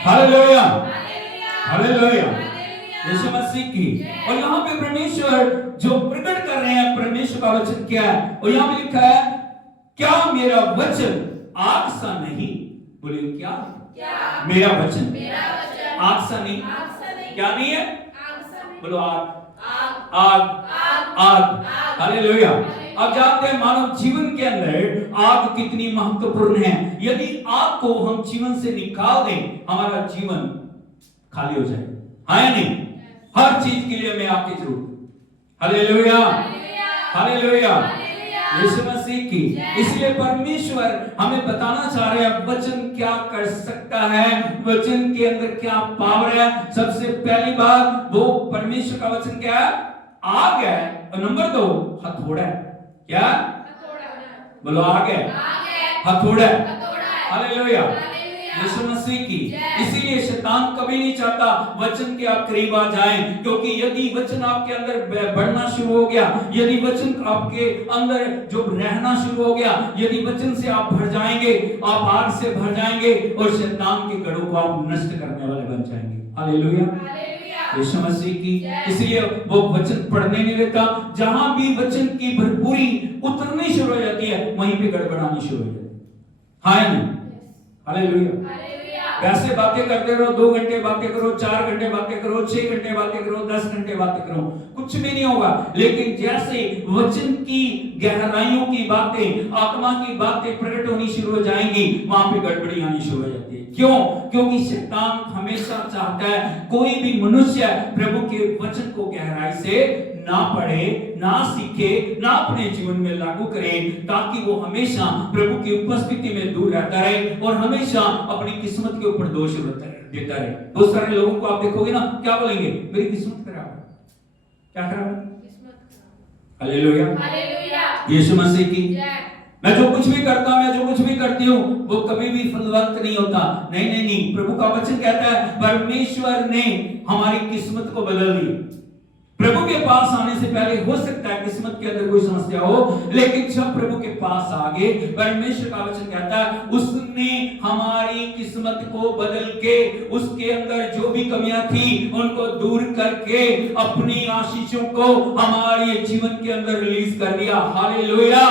हालेलुया, हालेलुया, यीशु मसीह की। और यहाँ पे परमेश्वर जो प्रकट कर रहे हैं, परमेश्वर का वचन क्या है, और यहाँ पे लिखा है, क्या मेरा वचन आग सा नहीं। बोलिए क्या, मेरा वचन आग सा नहीं। क्या नहीं है? बोलो आग, आग, आग। हालेलुया। अब जानते हैं मानव जीवन के अंदर आग कितनी महत्वपूर्ण है। यदि आग को हम जीवन से निकाल दें, हमारा जीवन खाली हो जाए। हाँ या नहीं? हर चीज के लिए हमें आग की जरूरत। हालेलुया, हालेलुया, यीशु मसीह की। इसलिए परमेश्वर हमें बताना चाह रहे हैं वचन क्या कर सकता है, वचन के अंदर क्या पावर है। सबसे पहली बात, वो परमेश्वर का वचन क्या है? आग है। और नंबर 2 हथौड़ा है। क्या? बोलो आग है, हथौड़ा है। हालेलुया, यीशु मसीह की। इसीलिए शैतान कभी नहीं चाहता वचन के आप करीब आ जाएं, क्योंकि यदि वचन आपके अंदर बढ़ना शुरू हो गया, यदि वचन आपके अंदर जो रहना शुरू हो गया, यदि वचन से आप भर जाएंगे, आप आग से भर जाएंगे और शैतान के गढ़ों को आप नष्ट करने वाले बन जाएंगे। हालेलुया, यीशु मसीह की। इसलिए वो वचन पढ़ने नहीं देता। जहां भी वचन की भरपूरी उतरनी शुरू हो जाती है, वहीं पे गड़बड़ानी शुरू हो जाती है। हाँ या नहीं? हालेलुया। वैसे बातें करते रहो, 2 घंटे बातें करो, 4 घंटे बातें करो, 6 घंटे बातें करो, 10 घंटे बातें करो, कुछ भी नहीं होगा। लेकिन जैसे वचन की गहराइयों की बातें, आत्मा की बातें प्रकट होनी शुरू हो जाएंगी, वहां पे गड़बड़ी आनी शुरू हो जाती है। क्यों? क्योंकि शैतान हमेशा चाहता है कोई भी मनुष्य प्रभु के वचन को गहराई से ना पढ़े, ना सीखे, ना अपने जीवन में लागू करे, ताकि वो हमेशा प्रभु की उपस्थिति में दूर रहता रहे और हमेशा अपनी किस्मत के ऊपर दोष देता रहे। बहुत सारे लोगों को आप देखोगे ना, क्या बोलेंगे? मेरी किस्मत खराब है। क्या खराब है? हालेलुया, यीशु मसीह की। मैं जो कुछ भी करता हूं, मैं जो कुछ भी करती हूं, वो कभी भी फलवंत नहीं होता। नहीं नहीं नहीं, प्रभु का वचन कहता है परमेश्वर ने हमारी किस्मत को बदल दी। प्रभु के पास आने से पहले हो सकता है किस्मत के अंदर कोई समस्या हो, लेकिन जब प्रभु के पास आगे, परमेश्वर का वचन कहता है उसने हमारी किस्मत को बदल के, उसके अंदर जो भी कमियां थी उनको दूर करके अपनी आशीषों को हमारे जीवन के अंदर रिलीज कर दिया। Hallelujah,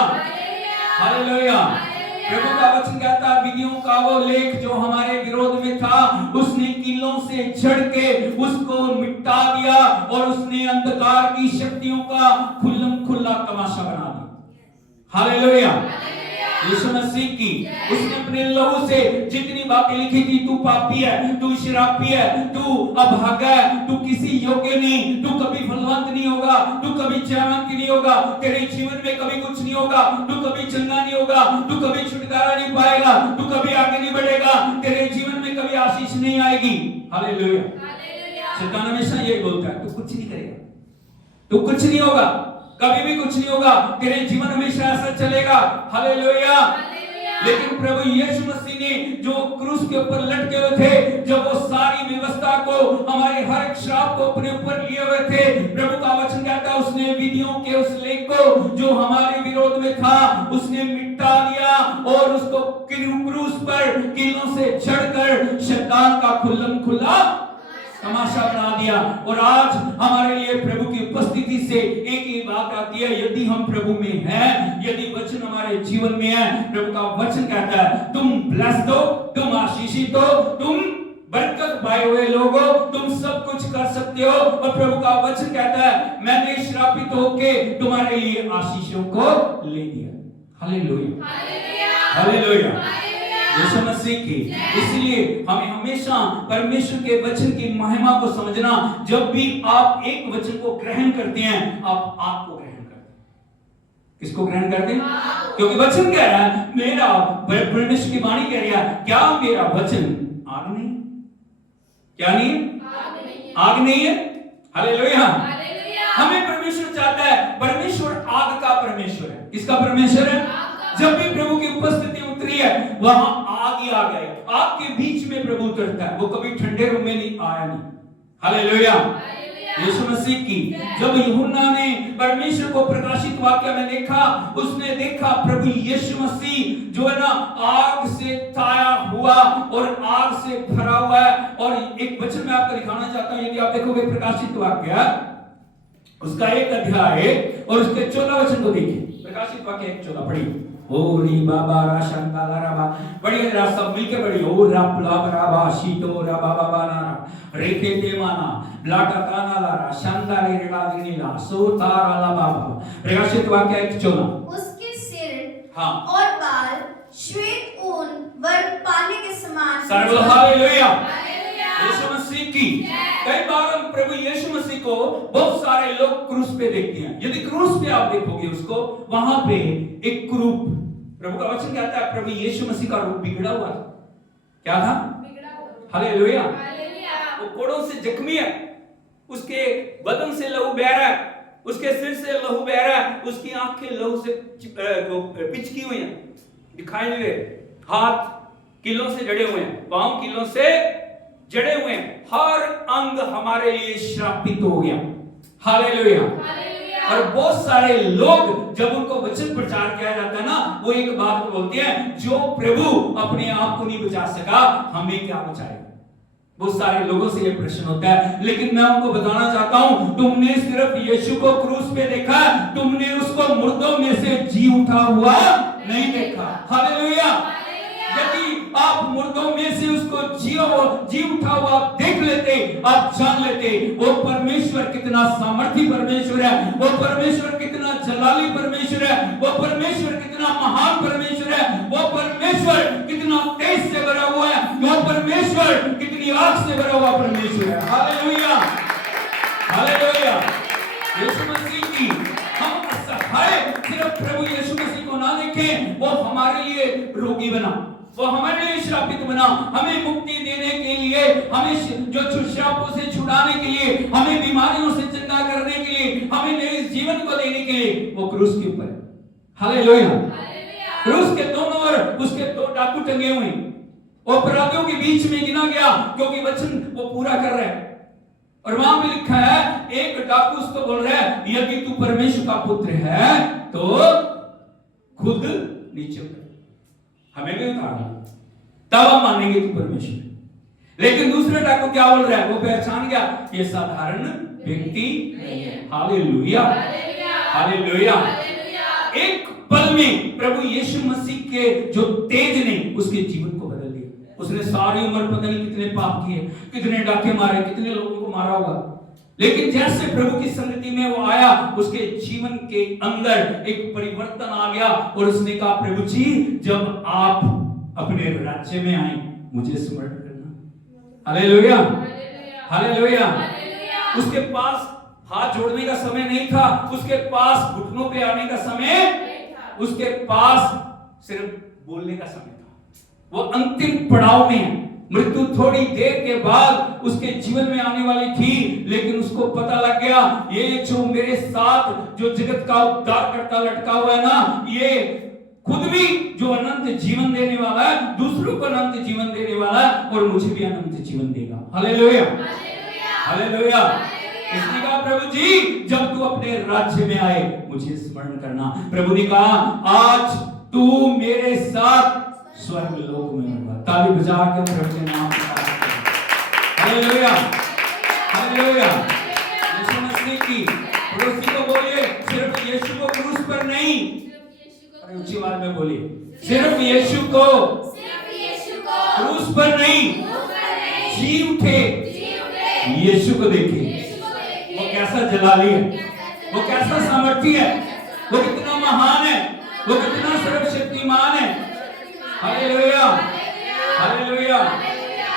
hallelujah. प्रभु का वचन कहता है विधियों का वो लेख जो हमारे विरोध में था, उसने कीलों से छड़ के उसको मिटा दिया और उसने अंधकार की शक्तियों का खुल्लम खुल्ला तमाशा बना दिया। हालेलुया, यीशु मसीह की। उसने अपने लहू से जितनी बातें लिखी थी, तू पापी है, तू शराबी है, तू अभागा है, तू किसी योग्य नहीं, तू कभी फलवंत नहीं होगा, तू कभी जयवंत नहीं होगा, तेरे जीवन में कभी कुछ नहीं होगा, तू कभी चंगा नहीं होगा, तू कभी छुटकारा नहीं पाएगा, तू कभी आगे नहीं बढ़ेगा, तेरे जीवन में कभी आशीष नहीं आएगी। हालेलुया। शैतान हमेशा यही बोलता है, तू कुछ नहीं करेगा, तू कुछ नहीं होगा, कभी भी कुछ नहीं होगा, तेरे जीवन हमेशा ऐसा चलेगा। हालेलुया। लेकिन प्रभु यीशु मसीह ने जो क्रूस के ऊपर लटके हुए थे, जब वो सारी व्यवस्था को, हमारे हर एक श्राप को अपने ऊपर लिए हुए थे, प्रभु का वचन कहता है उसने विधियों के उस लेख को जो हमारे विरोध में था, उसने मिटा दिया और उसको क्रूस पर कीलों से छड़कर शैतान का खुल्लम खुल्ला तमाशा बना दिया। और आज हमारे लिए प्रभु की उपस्थिति से एक ही बात आती है, यदि हम प्रभु में हैं, यदि वचन हमारे जीवन में है, प्रभु का वचन कहता है तुम ब्लेस्ड हो, तुम आशीषित हो, तुम बरकत पाए हुए लोगो, तुम सब कुछ कर सकते हो। और प्रभु का वचन कहता है मैंने श्रापित होके तुम्हारे लिए आशीषों को ले दिया। हालेलुया, हालेलुया, यीशु मसीह की। इसलिए हमें हमेशा परमेश्वर के वचन की महिमा को समझना, जब भी आप एक वचन को ग्रहण करते हैं, आप को ग्रहण करते हैं। किसको ग्रहण करते हैं? क्योंकि वचन कह रहा है, मेरा परमेश्वर की वाणी कह रहा है, क्या मेरा वचन आग नहीं? क्या नहीं है? आग नहीं है। हालेलुया। हमें परमेश्वर चाहता है, परमेश्वर आग का परमेश्वर है। किसका परमेश्वर है? जब भी प्रभु की उपस्थिति उतरी है, वहां आग ही आ गई। आग के बीच में प्रभु उतरता है, वो कभी ठंडे रूम में नहीं आया नहीं। हालेलुया, यीशु मसीह की। जब यूहन्ना ने परमेश्वर को प्रकाशित वाक्य में देखा, उसने देखा प्रभु यीशु मसीह जो है ना आग से ताया हुआ और आग से भरा हुआ है। और एक वचन मैं आपको दिखाना चाहता हूं, यदि आप देखोगे प्रकाशित वाक्य उसका 1 अध्याय और उसके 14 वचन को देखिए। प्रकाशित वाक्य 1:14 पढ़िए। ओरी बाबा रा शंकाला रा बा, पढ़िए जरा सब मिलके पढ़िए। ओ रा प्ला रा बा शीतो रा बाबा बाना रेखे ते माना ब्लाटा काना ला रा शंकाले रेडा दिनीला सोतारा ला बाबा। प्रकाशित वाक्य 1:14। उसके सिर हाँ और बाल श्वेत ऊन वर्ग पानी के समान। सर्व हालेलुया, यीशु मसीह की। कई बार हम प्रभु यीशु मसीह को बहुत सारे लोग क्रूस पे देखते हैं। यदि क्रूस पे आप देखोगे उसको, वहां पे एक क्रूप, प्रभु का वचन कहता है प्रभु यीशु मसीह का रूप बिगड़ा हुआ था। क्या था? हालेलुया। वो कोड़ों से जख्मी है, उसके बदन से लहू बह रहा है, उसके सिर से लहू बह रहा है, उसकी आंखें लहू से पिचकी हुई हैं, दिखाई नहीं दे, हाथ कीलों से जड़े हुए हैं, पांव कीलों से जड़े हुए हैं, हर अंग हमारे लिए श्रापित हो गया। हालेलुया। और बहुत सारे लोग जब उनको वचन प्रचार किया जाता है ना, वो एक बात बोलते हैं, जो प्रभु अपने आप को नहीं बचा सका, हमें क्या बचाएगा? बहुत सारे लोगों से ये प्रश्न होता है। लेकिन मैं उनको बताना चाहता हूं, तुमने सिर्फ यीशु को क्रूस पे देखा, तुमने उसको मुर्दों में से जी उठा हुआ नहीं देखा। हालेलुया। यदि आप मुर्दों में से उसको जी उठा हुआ देख लेते, आप जान लेते वो परमेश्वर कितना सामर्थी परमेश्वर है, वो परमेश्वर कितना जलाली परमेश्वर है, वो परमेश्वर कितना महान परमेश्वर है, वो परमेश्वर कितना तेज से भरा हुआ है, वो परमेश्वर कितनी आग से भरा हुआ परमेश्वर है। हालेलुया, हालेलुया, यीशु मसीह की। हम असहाय सिर्फ प्रभु यीशु मसीह को ना देखें, वो हमारे लिए रोगी बना, वो हमारे लिए श्रापित बना, हमें मुक्ति देने के लिए, हमें जो श्रापों से छुड़ाने के लिए, हमें बीमारियों से चंगा करने के लिए, हमें नए जीवन को देने के लिए वो क्रूस के ऊपर है। हालेलुया। क्रूस के दोनों ओर उसके 2 डाकू टंगे हुए, और अपराधियों के बीच में गिना गया, क्योंकि वचन वो पूरा कर रहा है। और वहां पे लिखा है, एक डाकू उसको बोल रहा है, यदि तू परमेश्वर का पुत्र है तो खुद नीचे उतर, हमें भी उतारना, तब हम मानेंगे तू परमेश्वर। लेकिन दूसरा डाकू क्या बोल रहा है? वो पहचान गया ये साधारण व्यक्ति नहीं है। Hallelujah, hallelujah. एक पल में प्रभु यीशु मसीह के जो तेज ने उसके जीवन को बदल दिया। उसने सारी उम्र पता नहीं कितने पाप किए, कितने डाके मारे, कितने लोगों को मारा होगा, लेकिन जैसे प्रभु की संगति में वो आया, उसके जीवन के अंदर एक परिवर्तन आ गया। और उसने कहा, प्रभु जी जब आप अपने राज्य में आए मुझे स्मरण करना। Hallelujah, hallelujah. उसके पास हाथ जोड़ने का समय नहीं था, उसके पास घुटनों पे आने का समय, उसके पास सिर्फ बोलने का समय था। वो अंतिम पड़ाव में है, मृत्यु थोड़ी देर के बाद उसके जीवन में आने वाली थी, लेकिन उसको पता लग गया ये जो मेरे साथ जो जगत का उद्धार करता लटका हुआ है ना, ये खुद भी जो अनंत जीवन देने वाला है, दूसरों को अनंत जीवन देने वाला है, और मुझे भी अनंत जीवन देगा। Hallelujah, hallelujah. इसने कहा, प्रभु जी जब तू अपने राज्य में आए मुझे स्मरण करना। प्रभु ने कहा, आज तू मेरे साथ स्वर्ग लोक में होगा। ताली बजा के प्रभु के नाम पर हालेलुया। हालेलुया। यीशु मसीह की। पड़ोसी को बोलिए सिर्फ यीशु को क्रूस पर नहीं, अरे ऊंची आवाज में बोलिए, सिर्फ यीशु को क्रूस पर नहीं, जी उठे यीशु को देखिए। वो कैसा जलाली है, वो कैसा सामर्थी है, वो कितना महान है, वो कितना सर्वशक्तिमान है। Hallelujah, hallelujah.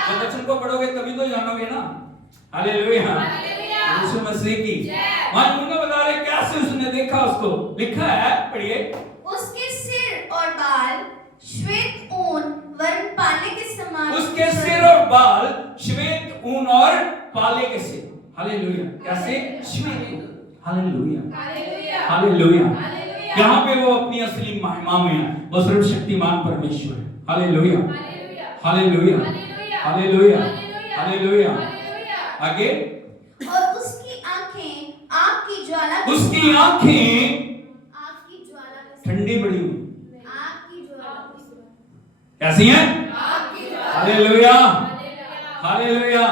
जब वचन को पढ़ोगे तभी तो जानोगे ना। हालेलुया, यीशु मसीह की। वहां उन्होंने बता रहे कैसे उसने देखा, उसको लिखा है, पढ़िए। उसके सिर और बाल श्वेत ऊन वर्ण पाले के समान, उसके सिर और बाल श्वेत ऊन और पाले के से। हालेलुया, कैसे? श्वेत ऊन। Hallelujah, hallelujah. यहाँ पे वो अपनी असली महिमा में है, वो सर्वशक्तिमान परमेश्वर है। Hallelujah, hallelujah, hallelujah, hallelujah. आगे, और उसकी आंखें आग की ज्वाला, उसकी आंखें आग की ज्वाला ठंडी पड़ी हुई, आग की ज्वाला कैसी हैं? आग की ज्वाला। Hallelujah, hallelujah.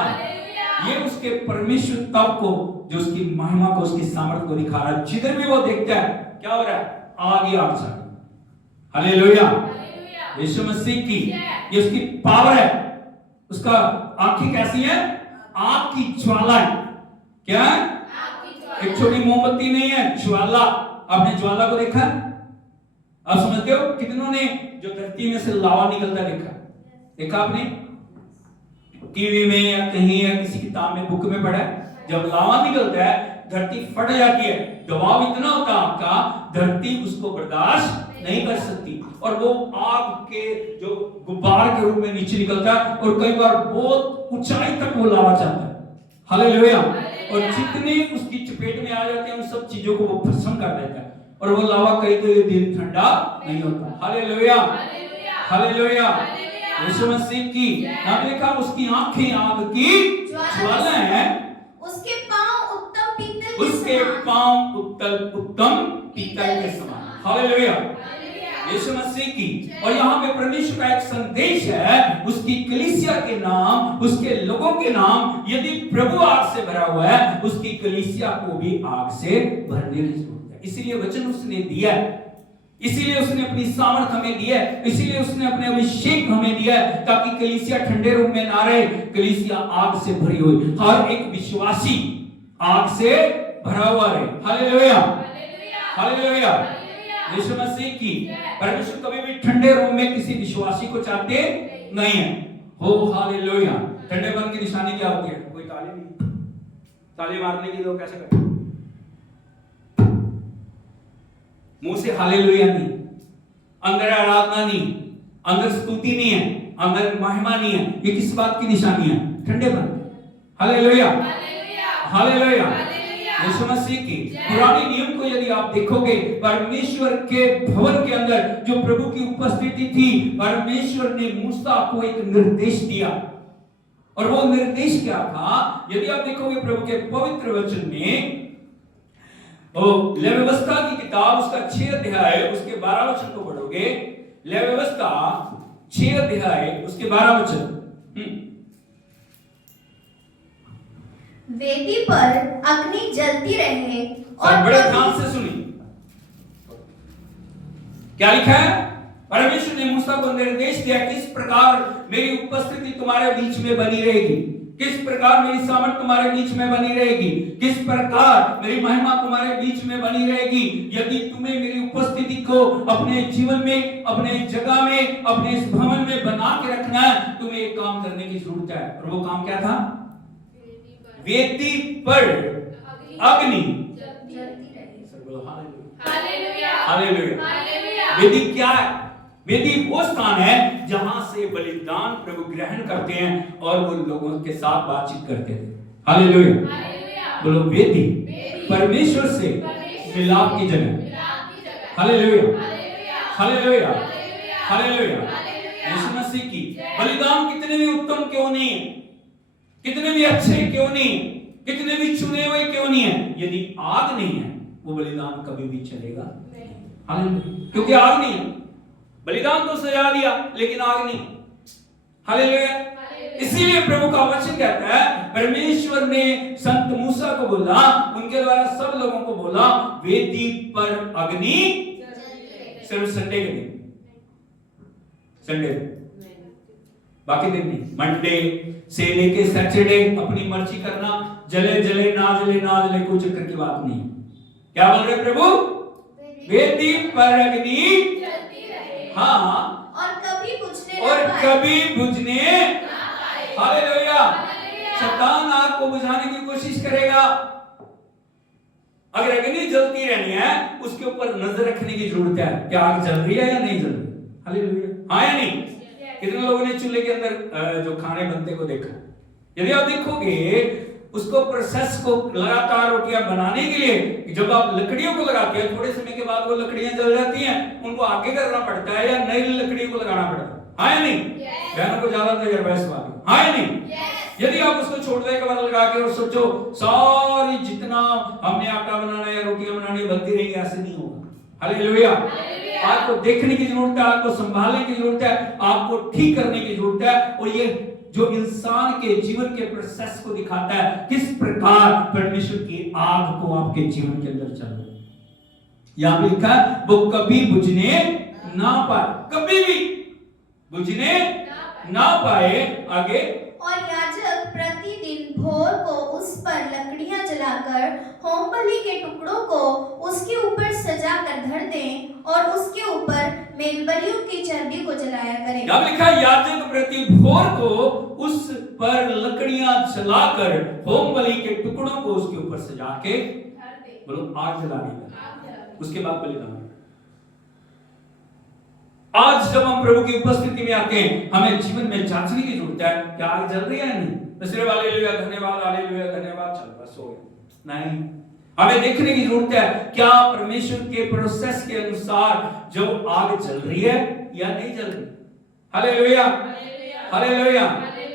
ये उसके परमेश्वर तब को, जो उसकी महिमा को, उसकी सामर्थ को दिखा रहा है। जिधर भी वो देखता है क्या हो रहा है? आग ही आग चल। हालेलुया, यीशु मसीह की ये उसकी पावर है। उसका आंखें कैसी है? आग की ज्वाला है। क्या है? एक छोटी मोमबत्ती नहीं है, ज्वाला। आपने ज्वाला को देखा? आप समझते हो? कितनों ने जो धरती में से लावा निकलता देखा? देखा आपने? टीवी में या कहीं या किसी किताब में, बुक में पढ़ा है? जब लावा निकलता है धरती फट जाती है, दबाव इतना होता है आपका, धरती उसको बर्दाश्त नहीं कर सकती और वो आग के जो गुब्बार के रूप में नीचे निकलता है और कई बार बहुत ऊंचाई तक वो लावा जाता है। हालेलुया। और जितने उसकी चपेट में आ जाते हैं उन सब चीजों को वो भस्म कर देता है और वो लावा कई कई दिन ठंडा नहीं होता। Hallelujah, hallelujah. यीशु मसीह की नाम लिखा, उसकी आंखें आग की ज्वाला है, उसके पांव उत्तम पीतल के उसके समान, पांव उत्तम पीतल के समान। हालेलुया, यीशु मसीह की। और यहाँ पे परमेश्वर का एक संदेश है, उसकी कलीसिया के नाम, उसके लोगों के नाम। यदि प्रभु आग से भरा हुआ है, उसकी कलीसिया को भी आग से भरने की जरूरत है। इसीलिए वचन उसने दिया है, इसीलिए उसने अपनी सामर्थ हमें दी है, इसीलिए उसने अपने अभिषेक हमें दिया है, ताकि कलीसिया ठंडे रूम में ना रहे, कलीसिया आग से भरी हुई, हर एक विश्वासी आग से भरा हुआ रहे। Hallelujah, hallelujah. यीशु मसीह की। परमेश्वर कभी भी ठंडे रूम में किसी विश्वासी को चाहते नहीं है। हो हालेलुया। ठंडेपन की निशानी क्या होती है? कोई ताली नहीं, ताली मारने की लोग कैसे करते हैं? मुंह से हालेलुया नहीं, अंदर आराधना नहीं, अंदर स्तुति नहीं है, अंदर महिमा नहीं है। ये किस बात की निशानी है? ठंडेपन। Hallelujah, hallelujah. यीशु मसीह की। पुराने नियम को यदि आप देखोगे, परमेश्वर के भवन के अंदर जो प्रभु की उपस्थिति थी, परमेश्वर ने मूसा को एक निर्देश दिया और वो निर्देश क्या था? यदि आप देखोगे प्रभु के पवित्र वचन में, लेवी व्यवस्था की किताब उसका 6 अध्याय उसके 12 वचन को पढ़ोगे। लेवी व्यवस्था 6 अध्याय उसके 12 वचन। वेदी पर अग्नि जलती रहे और बड़े ध्यान से सुनिए क्या लिखा है। परमेश्वर ने मूसा को निर्देश दिया, किस प्रकार मेरी उपस्थिति तुम्हारे बीच में बनी रहेगी, किस प्रकार मेरी सामर्थ तुम्हारे बीच में बनी रहेगी, किस प्रकार मेरी महिमा तुम्हारे बीच में बनी रहेगी। यदि तुम्हें मेरी उपस्थिति को अपने जीवन में, अपने जगह में, अपने इस भवन में बना के रखना है, तुम्हें एक काम करने की जरूरत है। और वो काम क्या था? वेदी पर अग्नि जलती रहे। Hallelujah, hallelujah. वेदी क्या है? वेदी वो स्थान है जहां से बलिदान प्रभु ग्रहण करते हैं और वो लोगों के साथ बातचीत करते थे। हालेलुया, बोलो वेदी परमेश्वर से मिलाप की जगह। Hallelujah, hallelujah, hallelujah. यीशु मसीह की। बलिदान कितने भी उत्तम क्यों नहीं है, कितने भी अच्छे क्यों नहीं, कितने भी चुने हुए क्यों नहीं है, यदि आग नहीं है वो बलिदान कभी भी चलेगा नहीं। हालेलुया, क्योंकि आग नहीं है। बलिदान तो सजा दिया लेकिन आग नहीं। हालेलुया, इसीलिए प्रभु का वचन कहता है, परमेश्वर ने संत मूसा को बोला, उनके द्वारा सब लोगों को बोला, वेदी पर अग्नि सिर्फ संडे के दिन, संडे बाकी दिन नहीं, मंडे से लेके सैटरडे अपनी मर्जी करना, जले जले ना जले कोई चक्कर की बात नहीं। क्या बोल रहे प्रभु? वेदी पर अग्नि जलती रहे हाँ और कभी बुझने और ना पाए। कभी बुझने ना पाए। हालेलुया। हालेलुया। शैतान आग को बुझाने की कोशिश करेगा। अगर अग्नि जलती रहनी है, उसके ऊपर नजर रखने की जरूरत है, क्या आग जल रही है या नहीं जल रही? हालेलुया। हाँ या नहीं? कितने लोगों ने चूल्हे के अंदर जो खाने बनते को देखा? यदि आप देखोगे उसको प्रोसेस को लगातार रोटियां बनाने के लिए जब आप लकड़ियों को लगाते हैं, थोड़े समय के बाद वो लकड़ियां जल जाती हैं, उनको आगे करना पड़ता है या नई लकड़ियों को लगाना पड़ता है? हाँ या नहीं? बहनों को ज्यादा तजर्बा इस बात में। हाँ या नहीं? यदि आप उसको छोड़ दे के बाद लगा के और सोचो सारी जितना हमने आटा बनाना या रोटियां बनानी बनती रहेगी, ऐसे नहीं होगा। हालेलुया। आपको देखने की जरूरत है, आपको संभालने की जरूरत है, आपको ठीक करने की जरूरत है। और ये जो इंसान के जीवन के प्रोसेस को दिखाता है, किस प्रकार परमेश्वर की आग को आपके जीवन के अंदर चल रही है। यहां पे लिखा है वो कभी बुझने ना पाए, कभी भी बुझने ना पाए। आगे और याजक प्रतिदिन भोर को उस पर लकड़ियां जलाकर होम बलि के टुकड़ों को उसके ऊपर सजा कर धर दें और उसके ऊपर मेलबलियों की चर्बी को जलाया करें। क्या लिखा है? याजक प्रति भोर को उस पर लकड़ियां जलाकर होम बलि के टुकड़ों को उसके ऊपर सजा के बोलो आग जलाने का, उसके बाद बलिदान। आज जब हम प्रभु की उपस्थिति में आते हैं, हमें जीवन में जांचने की जरूरत है, क्या आग जल रही है या नहीं? सिर्फ हालेलुया धन्यवाद, हालेलुया धन्यवाद, चल बस हो गया। नहीं, हमें देखने की जरूरत है क्या परमेश्वर के प्रोसेस के अनुसार जो आग जल रही है या नहीं जल रही। Hallelujah hallelujah.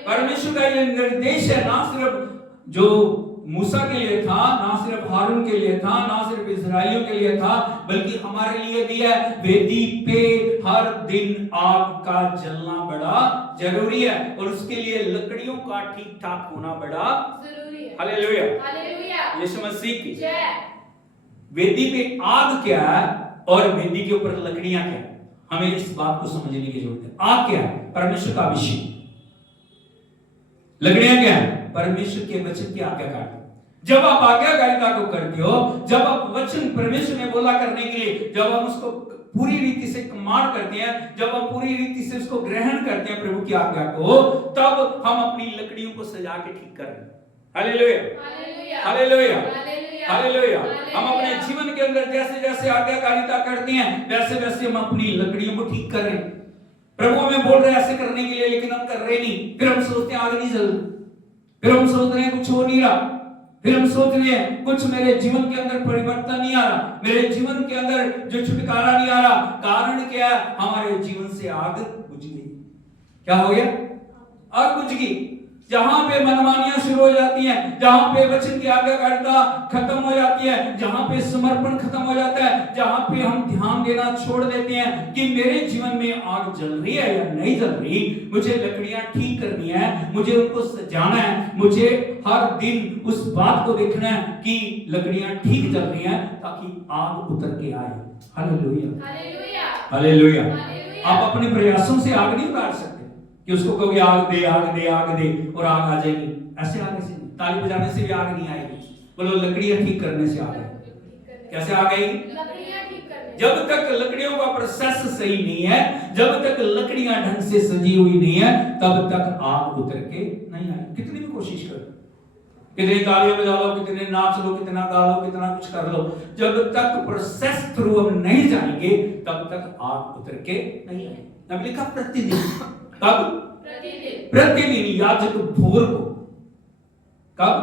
परमेश्वर का ये निर्देश है, ना सिर्फ जो मूसा के लिए था, ना सिर्फ हारून के लिए था, ना सिर्फ इस्राएलियों के लिए था, बल्कि हमारे लिए भी है। वेदी पे हर दिन आग का जलना बड़ा जरूरी है और उसके लिए लकड़ियों का ठीक ठाक होना बड़ा जरूरी है। Hallelujah hallelujah. यीशु मसीह की जय। वेदी पे आग क्या है और वेदी के ऊपर लकड़ियां क्या है, हमें इस बात को समझने की जरूरत है। आग क्या है? परमेश्वर का अभिषेक। लकड़ियां क्या है? परमेश्वर के वचन की आज्ञाकारिता। जब आप आज्ञाकारिता को करते हो, जब आप वचन परमेश्वर ने बोला करने के लिए, जब हम उसको पूरी रीति से कमांड करते हैं, जब हम पूरी रीति से उसको ग्रहण करते हैं प्रभु की आज्ञा को, तब हम अपनी लकड़ियों को सजा के ठीक कर रहे हैं। Hallelujah hallelujah hallelujah. हम अपने जीवन के अंदर जैसे जैसे आज्ञाकारिता करते हैं, वैसे वैसे हम अपनी लकड़ियों को ठीक कर रहे हैं। प्रभु हमें बोल रहे हैं ऐसे करने के लिए, लेकिन हम कर रहे नहीं। फिर हम सोचते हैं आग नहीं जल रही, फिर हम सोच रहे हैं कुछ हो नहीं रहा, फिर हम सोच रहे हैं कुछ मेरे जीवन के अंदर परिवर्तन नहीं आ रहा, मेरे जीवन के अंदर जो छुटकारा नहीं आ रहा। कारण क्या है? हमारे जीवन से आग बुझ गई। क्या हो गया? आग बुझ गई। जहां पे मनमानियां शुरू हो जाती हैं, जहां पे वचन की आज्ञाकारिता खत्म हो जाती है, जहां पे समर्पण खत्म हो जाता है, जहां पे हम ध्यान देना छोड़ देते हैं कि मेरे जीवन में आग जल रही है या नहीं जल रही, मुझे लकड़ियां ठीक करनी है, मुझे उनको सजाना है, मुझे हर दिन उस बात को देखना है कि लकड़ियां ठीक जल रही हैं ताकि आग उतर के आए। Hallelujah hallelujah. आप अपने प्रयासों से आग नहीं उतार सकते कि उसको कहोगे आग दे आग दे आग दे और आग आ जाएगी। ऐसे आगे से ताली बजाने से भी आग नहीं आएगी। बोलो लकड़ियां ठीक करने से आग आएगी। कैसे आग आएगी? लकड़ियां ठीक करने। जब तक लकड़ियों का प्रोसेस सही नहीं है, जब तक लकड़ियां ढंग से सजी हुई नहीं है, तब तक आग उतर के नहीं आएगी। कितनी भी कोशिश करो, कितनी तालियां बजा लो, कितने नाच लो, कितना गा लो, कितना कुछ कर लो, जब तक प्रोसेस थ्रू हम नहीं जाएंगे तब तक आग उतर के नहीं आएगी। नबी लिखा प्रतिदिन। कब? प्रतिदिन याजक भोर को। कब?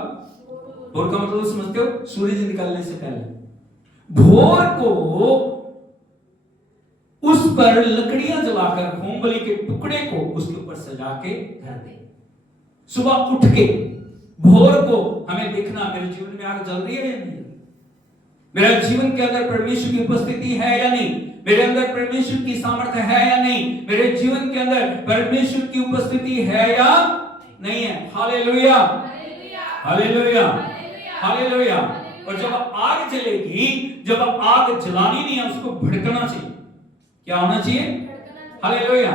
भोर का मतलब समझते हो? सूरज निकलने से पहले भोर को उस पर लकड़ियां जलाकर होम बलि के टुकड़े को उसके ऊपर सजा के धर दे। सुबह उठ के भोर को हमें देखना मेरे जीवन में आग जल रही है या नहीं, मेरा जीवन के अंदर परमेश्वर की उपस्थिति है या नहीं, मेरे अंदर परमेश्वर की सामर्थ्य है या नहीं, मेरे जीवन के अंदर परमेश्वर की उपस्थिति है या नहीं है। Hallelujah, hallelujah, hallelujah. और जब आग जलेगी, जब आग जलानी नहीं है, उसको भड़कना चाहिए। क्या होना चाहिए? हालेलुया।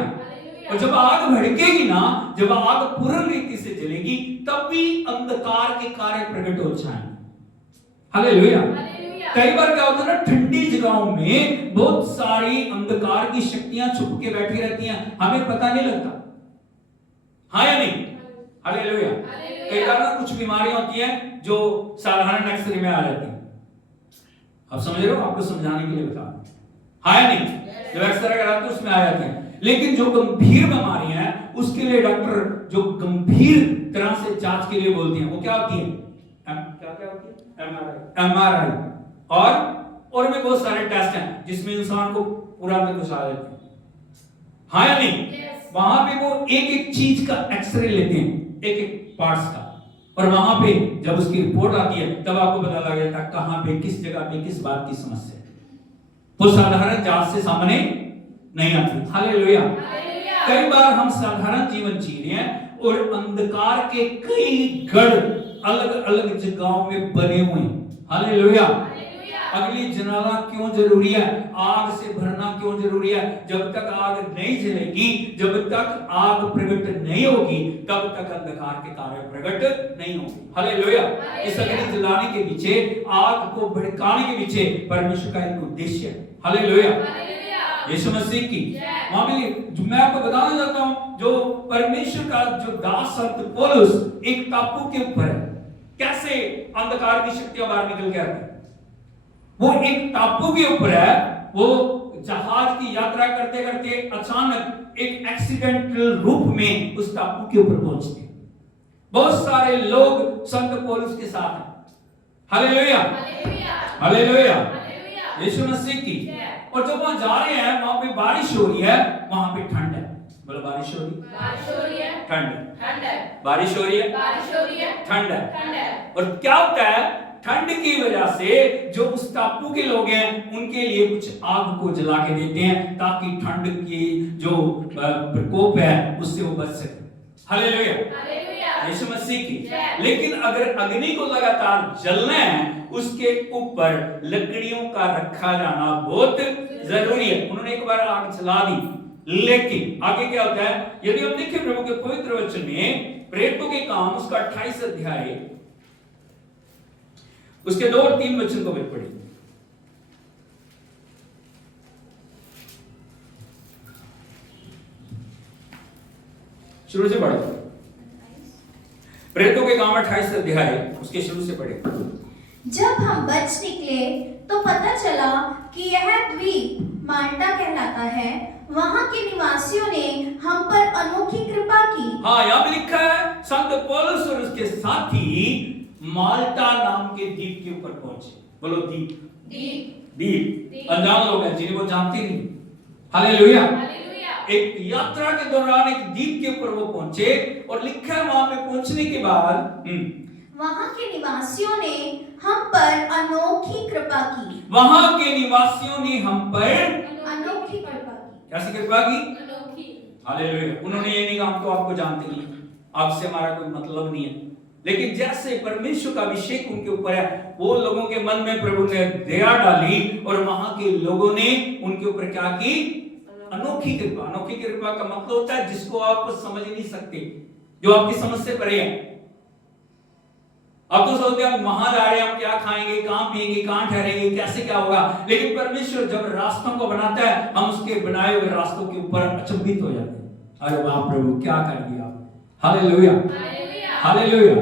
और जब आग भड़केगी ना, जब आग पूर्ण रीति से जलेगी, तब भी अंधकार के कार्य प्रकट हो जाएंगे। हालेलुया। कई बार क्या होता है ना, ठंडी जगहों में बहुत सारी अंधकार की शक्तियां छुप के बैठी रहती हैं, हमें पता नहीं लगता। हाँ या नहीं? हालेलुया। कई बार ना कुछ बीमारियां होती हैं जो साधारण एक्सरे में आ जाती हैं। आप समझ रहे हो? आपको समझाने के लिए बता रहा हूं। हाँ या नहीं? जब एक्सरे कराते हैं उसमें आ जाते हैं। लेकिन जो गंभीर बीमारियां हैं उसके लिए डॉक्टर जो गंभीर तरह से जांच के लिए बोलते हैं, वो क्या होती है? क्या होती है? एमआरआई। और भी बहुत सारे टेस्ट हैं जिसमें इंसान को पूरा में घुसा देते हैं। हाँ या नहीं? वहां पे वो एक एक चीज का एक्सरे लेते हैं, एक एक पार्ट्स का, और वहां पे जब उसकी रिपोर्ट आती है तब आपको पता लग जाता है कहां पे, किस जगह पे, किस बात की समस्या है। वो साधारण जांच से सामने नहीं आती। हालेलुया। कई बार हम साधारण जीवन जी रहे हैं और अंधकार के कई गढ़ अलग अलग जगहों में बने हुए हैं। हालेलुया। अगली जनाला क्यों जरूरी है? आग से भरना क्यों जरूरी है? जब तक आग नहीं जलेगी, जब तक आग प्रकट नहीं होगी, तब तक अंधकार के कार्य प्रकट नहीं होंगे। हालेलुया। इस अग्नि जलाने के पीछे, आग को भड़काने के पीछे परमेश्वर का एक उद्देश्य है। हालेलुया। यीशु मसीह की मैं आपको बताना चाहता हूं, जो परमेश्वर का जो दास संत पौलुस एक टापू के ऊपर है, कैसे अंधकार की शक्तियां बाहर निकल के आती है। वो एक टापू के ऊपर है, वो जहाज की यात्रा करते करते अचानक एक एक्सीडेंटल रूप में उस टापू के ऊपर पहुंचते हैं। बहुत सारे लोग संत पौलुस के साथ हैं। हालेलुया, हालेलुया, यीशु मसीह की। और जब वहां जा रहे हैं, वहां पे बारिश हो रही है, वहां पे ठंड है। बोलो, बारिश हो रही है, ठंड है, बारिश हो रही है, ठंड है। और क्या होता है, ठंड की वजह से जो उस टापू के लोग हैं उनके लिए कुछ आग को जला के देते हैं ताकि ठंड की जो प्रकोप है उससे वो बच सके। हालेलुया, यीशु मसीह की। लेकिन अगर अग्नि को लगातार जलना है, उसके ऊपर लकड़ियों का रखा जाना बहुत जरूरी है। उन्होंने एक बार आग जला दी, लेकिन आगे क्या होता है, यदि हम देखें प्रभु के पवित्र वचन में प्रेरितों के काम उसका 28 अध्याय उसके 2 और 3 वचन को पढ़िए। शुरू से पढ़ो। प्रेरितों के काम 28 अध्याय उसके शुरू से पढ़े। जब हम बच निकले तो पता चला कि यह द्वीप माल्टा कहलाता है। वहां के निवासियों ने हम पर अनोखी कृपा की। हाँ, यहाँ पे लिखा है संत पौलुस और उसके साथी माल्टा नाम के द्वीप के ऊपर पहुंचे। बोलो, द्वीप। अनजान लोग हैं जिन्हें वो जानते नहीं। हालेलुया। एक यात्रा के दौरान एक द्वीप के ऊपर वो पहुंचे, और लिखा है वहां पे पहुंचने के बाद वहां के निवासियों ने हम पर अनोखी कृपा की। वहां के निवासियों ने हम पर अनोखी कृपा की। कैसी कृपा की? हालेलुया। उन्होंने ये नहीं कहा हम तो आपको जानते नहीं, आपसे हमारा कोई मतलब नहीं है। लेकिन जैसे परमेश्वर का अभिषेक उनके ऊपर है, वो लोगों के मन में प्रभु ने दया डाली, और वहां के लोगों ने उनके ऊपर क्या की? अनोखी कृपा। अनोखी कृपा का मतलब होता है जिसको आप समझ नहीं सकते, जो आपकी समझ से परे है। आप तो सोचते हैं हम वहां जा रहे हैं, हम क्या खाएंगे, कहां पिएंगे, कहां ठहरेंगे, कैसे क्या होगा। लेकिन परमेश्वर जब रास्तों को बनाता है, हम उसके बनाए हुए रास्तों के ऊपर अचंभित हो जाते हैं। अरे वाह प्रभु, क्या कर दिया। हालेलुया, हालेलुया,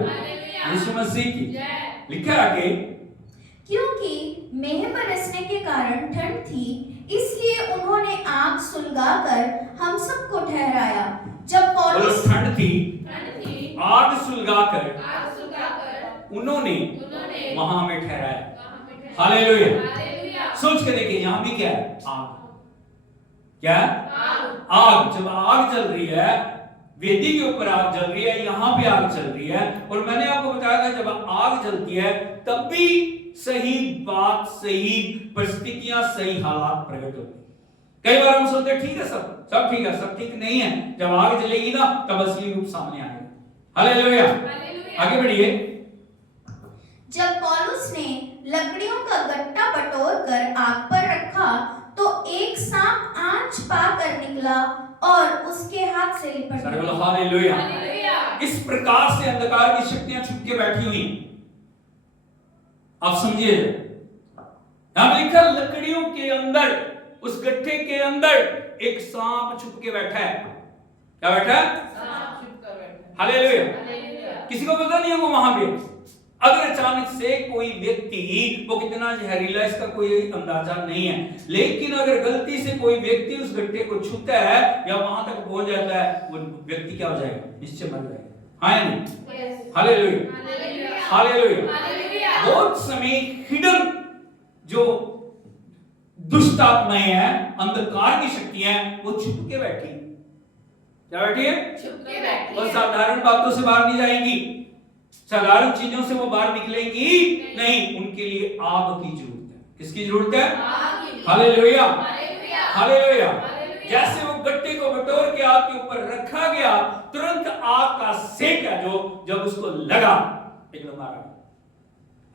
यीशु मसीह की। लिखा आगे, क्योंकि मेघ बरसने के कारण ठंड थी, इसलिए उन्होंने आग सुलगाकर हम सबको ठहराया। जब पौलुस ठंड थी, आग सुलगाकर उन्होंने वहां में ठहराया। हालेलुया। सोच के देखिए, यहां भी क्या है? आग। क्या? आग। जब आग जल रही है, वेदी के ऊपर आग जल रही है, यहां भी आग चल रही है। और मैंने आपको बताया था जब आग जलती है तब भी सही बात, सही परिस्थितियां, सही हालात प्रकट होते हैं। कई बार हम सोचते हैं ठीक है, सब ठीक है, सब ठीक नहीं है। जब आग जलेगी ना तब असली रूप सामने आएगा। हालेलुया। हालेलुया। आगे बढ़िए। जब पौलुस ने लकड़ियों का गट्टा बटोर कर आग पर रखा तो एक सांप आंच पाकर निकला और उसके हाथ से लिपट सारे बोलो गया। हालेलुया। हालेलुया। इस प्रकार से अंधकार की शक्तियां छुप के बैठी हुई हैं। आप समझिए, यहां लिखा लकड़ियों के अंदर, उस गट्ठे के अंदर एक सांप छुप के बैठा है। क्या बैठा है? सांप छुप कर बैठा है। हालेलुया। हालेलुया। किसी को पता नहीं है वो वहां पे। अगर अचानक से कोई व्यक्ति, वो कितना जहरीला इसका कोई अंदाजा नहीं है, लेकिन अगर गलती से कोई व्यक्ति उस गड्ढे को छूता है या वहां तक पहुंच जाता है, वो व्यक्ति क्या हो जाएगा? निश्चय मर जाएगा। हाँ या नहीं? Yes. Hallelujah. Hallelujah. Hallelujah. Hallelujah. बहुत समय हिडन जो दुष्ट आत्माएं हैं, अंधकार की शक्तियां हैं, वो छुप के बैठी। क्या बैठी है? छुप के बैठी वो है। साधारण बातों से बाहर नहीं जाएंगी, साधारण चीजों से वो बाहर निकलेंगी नहीं। उनके लिए आग की जरूरत है। किसकी जरूरत है? आग की। हालेलुया। हालेलुया। हालेलुया। हालेलुया। जैसे वो गट्टे को बटोर के आग के ऊपर रखा गया, तुरंत आग का सेक है जो जब उसको लगा, एकदम आ रहा।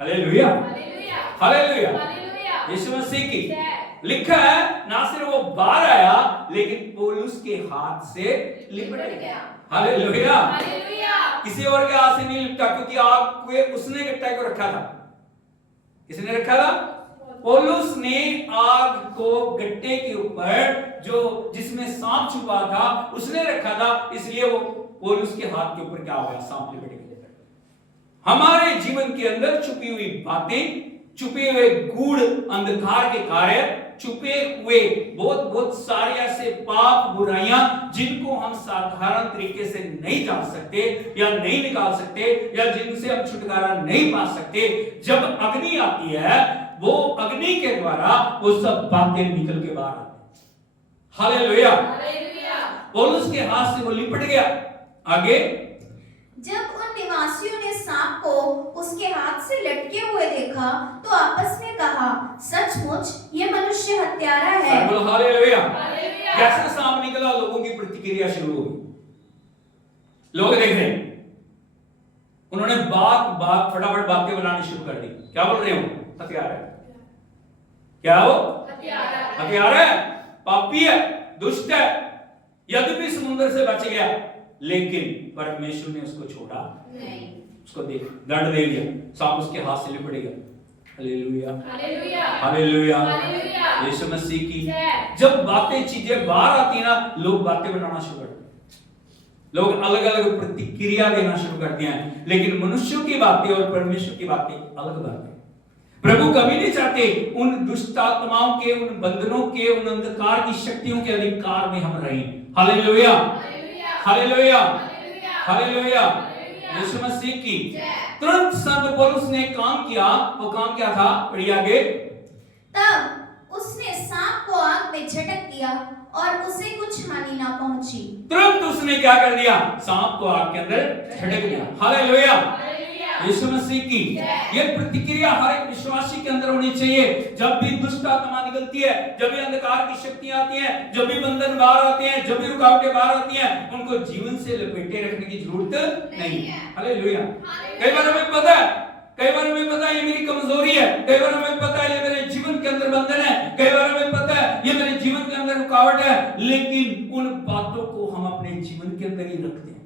हालेलुया। हालेलुया। हालेलुया। हालेलुया। यीशु मसीह की जय। लिखा है, ना सिर्फ वो बाहर आया, लेकिन पौलुस के हाथ से लिपट गया। हालेलुया। हालेलुया। किसी और के हाथ से नहीं लिपटा, क्योंकि आग पे उसने गट्टा को रखा था। किसने रखा था? पौलुस ने आग को गट्टे के ऊपर जो जिसमें सांप छुपा था उसने रखा था, इसलिए वो पौलुस के हाथ के ऊपर क्या हो गया? सांप लिपट गया। हमारे जीवन के अंदर छुपी हुई बातें, छुपे हुए गूढ़ अंधकार के कार्य, छुपे हुए बहुत सारे ऐसे पाप बुराइयां जिनको हम साधारण तरीके से नहीं जान सकते या नहीं निकाल सकते या जिनसे हम छुटकारा नहीं पा सकते, जब अग्नि आती है, वो अग्नि के द्वारा वो सब बातें निकल के बाहर आती हैं। हालेलुया। हालेलुया। पौलुस के हाथ से वो लिपट गया। आगे, जब उन निवासियों ने सांप को उसके हाथ से लटके हुए देखा तो आपस में कहा, सचमुच ये मनुष्य हत्यारा है। हालेलुया। हालेलुया। कैसे सांप निकला, लोगों की प्रतिक्रिया शुरू हो गई। लोग देख रहे हैं, उन्होंने बात फटाफट बातें बनानी शुरू कर दी। क्या बोल रहे हो? हथियार है। क्या हो? हत्यारा है। हथियार है, पापी है, दुष्ट है। यद्यपि समुद्र से बच गया, लेकिन परमेश्वर ने उसको छोड़ा नहीं। उसको दंड दे दिया, सांप उसके हाथ से लिपट गया। हालेलुया। हालेलुया। हालेलुया। हालेलुया। यीशु मसीह की जय। जब बातें चीजें बाहर आती है ना, लोग बातें बनाना शुरू करते हैं, लोग अलग अलग प्रतिक्रिया देना शुरू करते हैं। लेकिन मनुष्यों की बातें और परमेश्वर की बातें अलग बातें। प्रभु कभी नहीं चाहते उन दुष्ट आत्माओं के, उन बंधनों के, उन अंधकार की शक्तियों के अधिकार में हम रहें। हालेलुया। हालेलुया। हालेलुया। यीशु मसीह की तुरंत संत पौलुस ने काम किया। वो काम क्या था? पढ़िए आगे। तब उसने सांप को आग में झटक दिया और उसे कुछ हानि ना पहुंची। तुरंत उसने क्या कर दिया? सांप को आग के अंदर झटक दिया। हालेलुया। यीशु मसीह की ये प्रतिक्रिया हर एक विश्वासी के अंदर होनी चाहिए। जब भी दुष्ट आत्मा निकलती है, जब भी अंधकार की शक्तियां आती हैं, जब भी बंधन बाहर आते हैं, जब भी रुकावटें बाहर आती हैं, उनको जीवन से लपेटे रखने की जरूरत नहीं है। हालेलुया। कई बार हमें पता है, कई बार हमें पता है ये मेरी कमजोरी है, कई बार हमें पता है ये मेरे जीवन के अंदर बंधन है, कई बार हमें पता है ये मेरे जीवन के अंदर रुकावट है, लेकिन उन बातों को हम अपने जीवन के अंदर ही रखते हैं।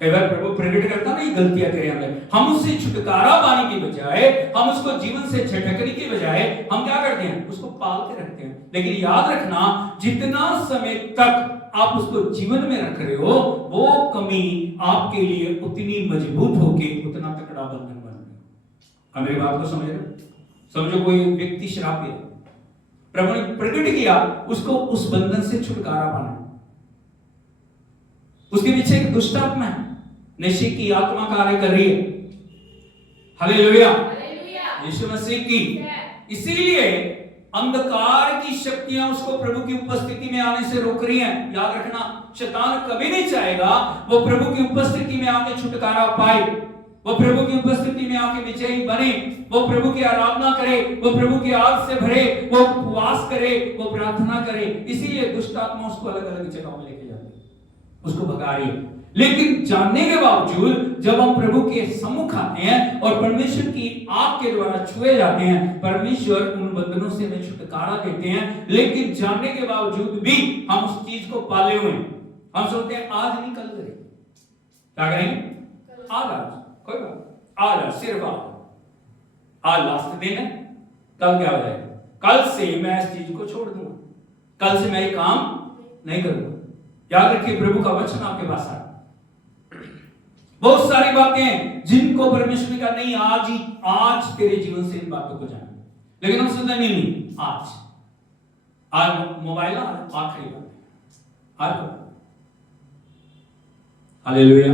कई बार प्रभु प्रकट करता ना, ये गलतियां करें हमें, हम उससे छुटकारा पाने की बजाय, हम उसको जीवन से झटकने की बजाय हम क्या करते हैं? उसको पाल के रखते हैं। लेकिन याद रखना, जितना समय तक आप उसको जीवन में रख रहे हो, वो कमी आपके लिए उतनी मजबूत होके उतना तकड़ा बंधन बन गया। मेरी बात को समझ रहे? समझो कोई व्यक्ति शराबी है, प्रभु ने प्रकट किया उसको उस बंधन से छुटकारा पाना। उसके पीछे एक दुष्ट आत्मा है, नशे की आत्मा कार्य कर रही है। हालेलुया। यीशु मसीह की इसीलिए अंधकार की शक्तियां उसको प्रभु की उपस्थिति में आने से रोक रही हैं। याद रखना, शैतान कभी नहीं चाहेगा वो प्रभु की उपस्थिति में आके छुटकारा पाए, वो प्रभु की उपस्थिति में आके विजयी बने, वो प्रभु की आराधना करे, वो प्रभु की आग से भरे, वो उपवास करे, वो प्रार्थना करे। इसीलिए दुष्ट आत्मा उसको अलग अलग जगहों में लेके जाती है, उसको भगा रही है। लेकिन जानने के बावजूद जब हम प्रभु के सम्मुख आते हैं और परमेश्वर की आग के द्वारा छुए जाते हैं, परमेश्वर उन बंधनों से हमें छुटकारा देते हैं। लेकिन जानने के बावजूद भी हम उस चीज को पाले हुए हैं। हम सोचते हैं आज नहीं कल करेंगे। क्या करेंगे? आज कोई बात, आज सिर्फ आज लास्ट दिन है, कल क्या हो जाएगा? कल से मैं इस चीज को छोड़ दूंगा, कल से मैं ये काम नहीं करूंगा। याद रखिए, प्रभु का वचन आपके पास है। बहुत सारी बातें जिनको परमेश्वर ने कहा नहीं आज तेरे जीवन से इन बातों को जान, लेकिन हम सुनते नहीं आज मोबाइल आखिरी बात है। आज हालेलुया,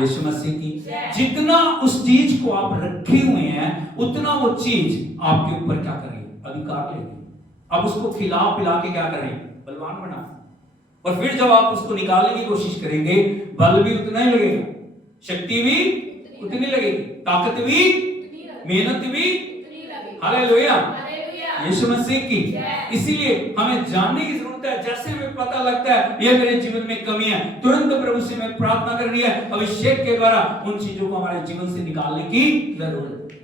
यीशु मसीह की। जितना उस चीज को आप रखे हुए हैं उतना वो चीज आपके ऊपर क्या करेगी? अधिकार लेगी। अब उसको खिला पिला के क्या करेंगे? बलवान बना। और फिर जब आप उसको निकालने की कोशिश करेंगे, बल भी उतना ही लगेगा, शक्ति भी उतनी लगेगी, ताकत भी, मेहनत भी। हालेलुया, यीशु मसीह की। इसीलिए हमें जानने की जरूरत है। जैसे हमें पता लगता है ये मेरे जीवन में कमी है, तुरंत प्रभु से मैं प्रार्थना करनी है, अभिषेक के द्वारा उन चीजों को हमारे जीवन से निकालने की जरूरत है।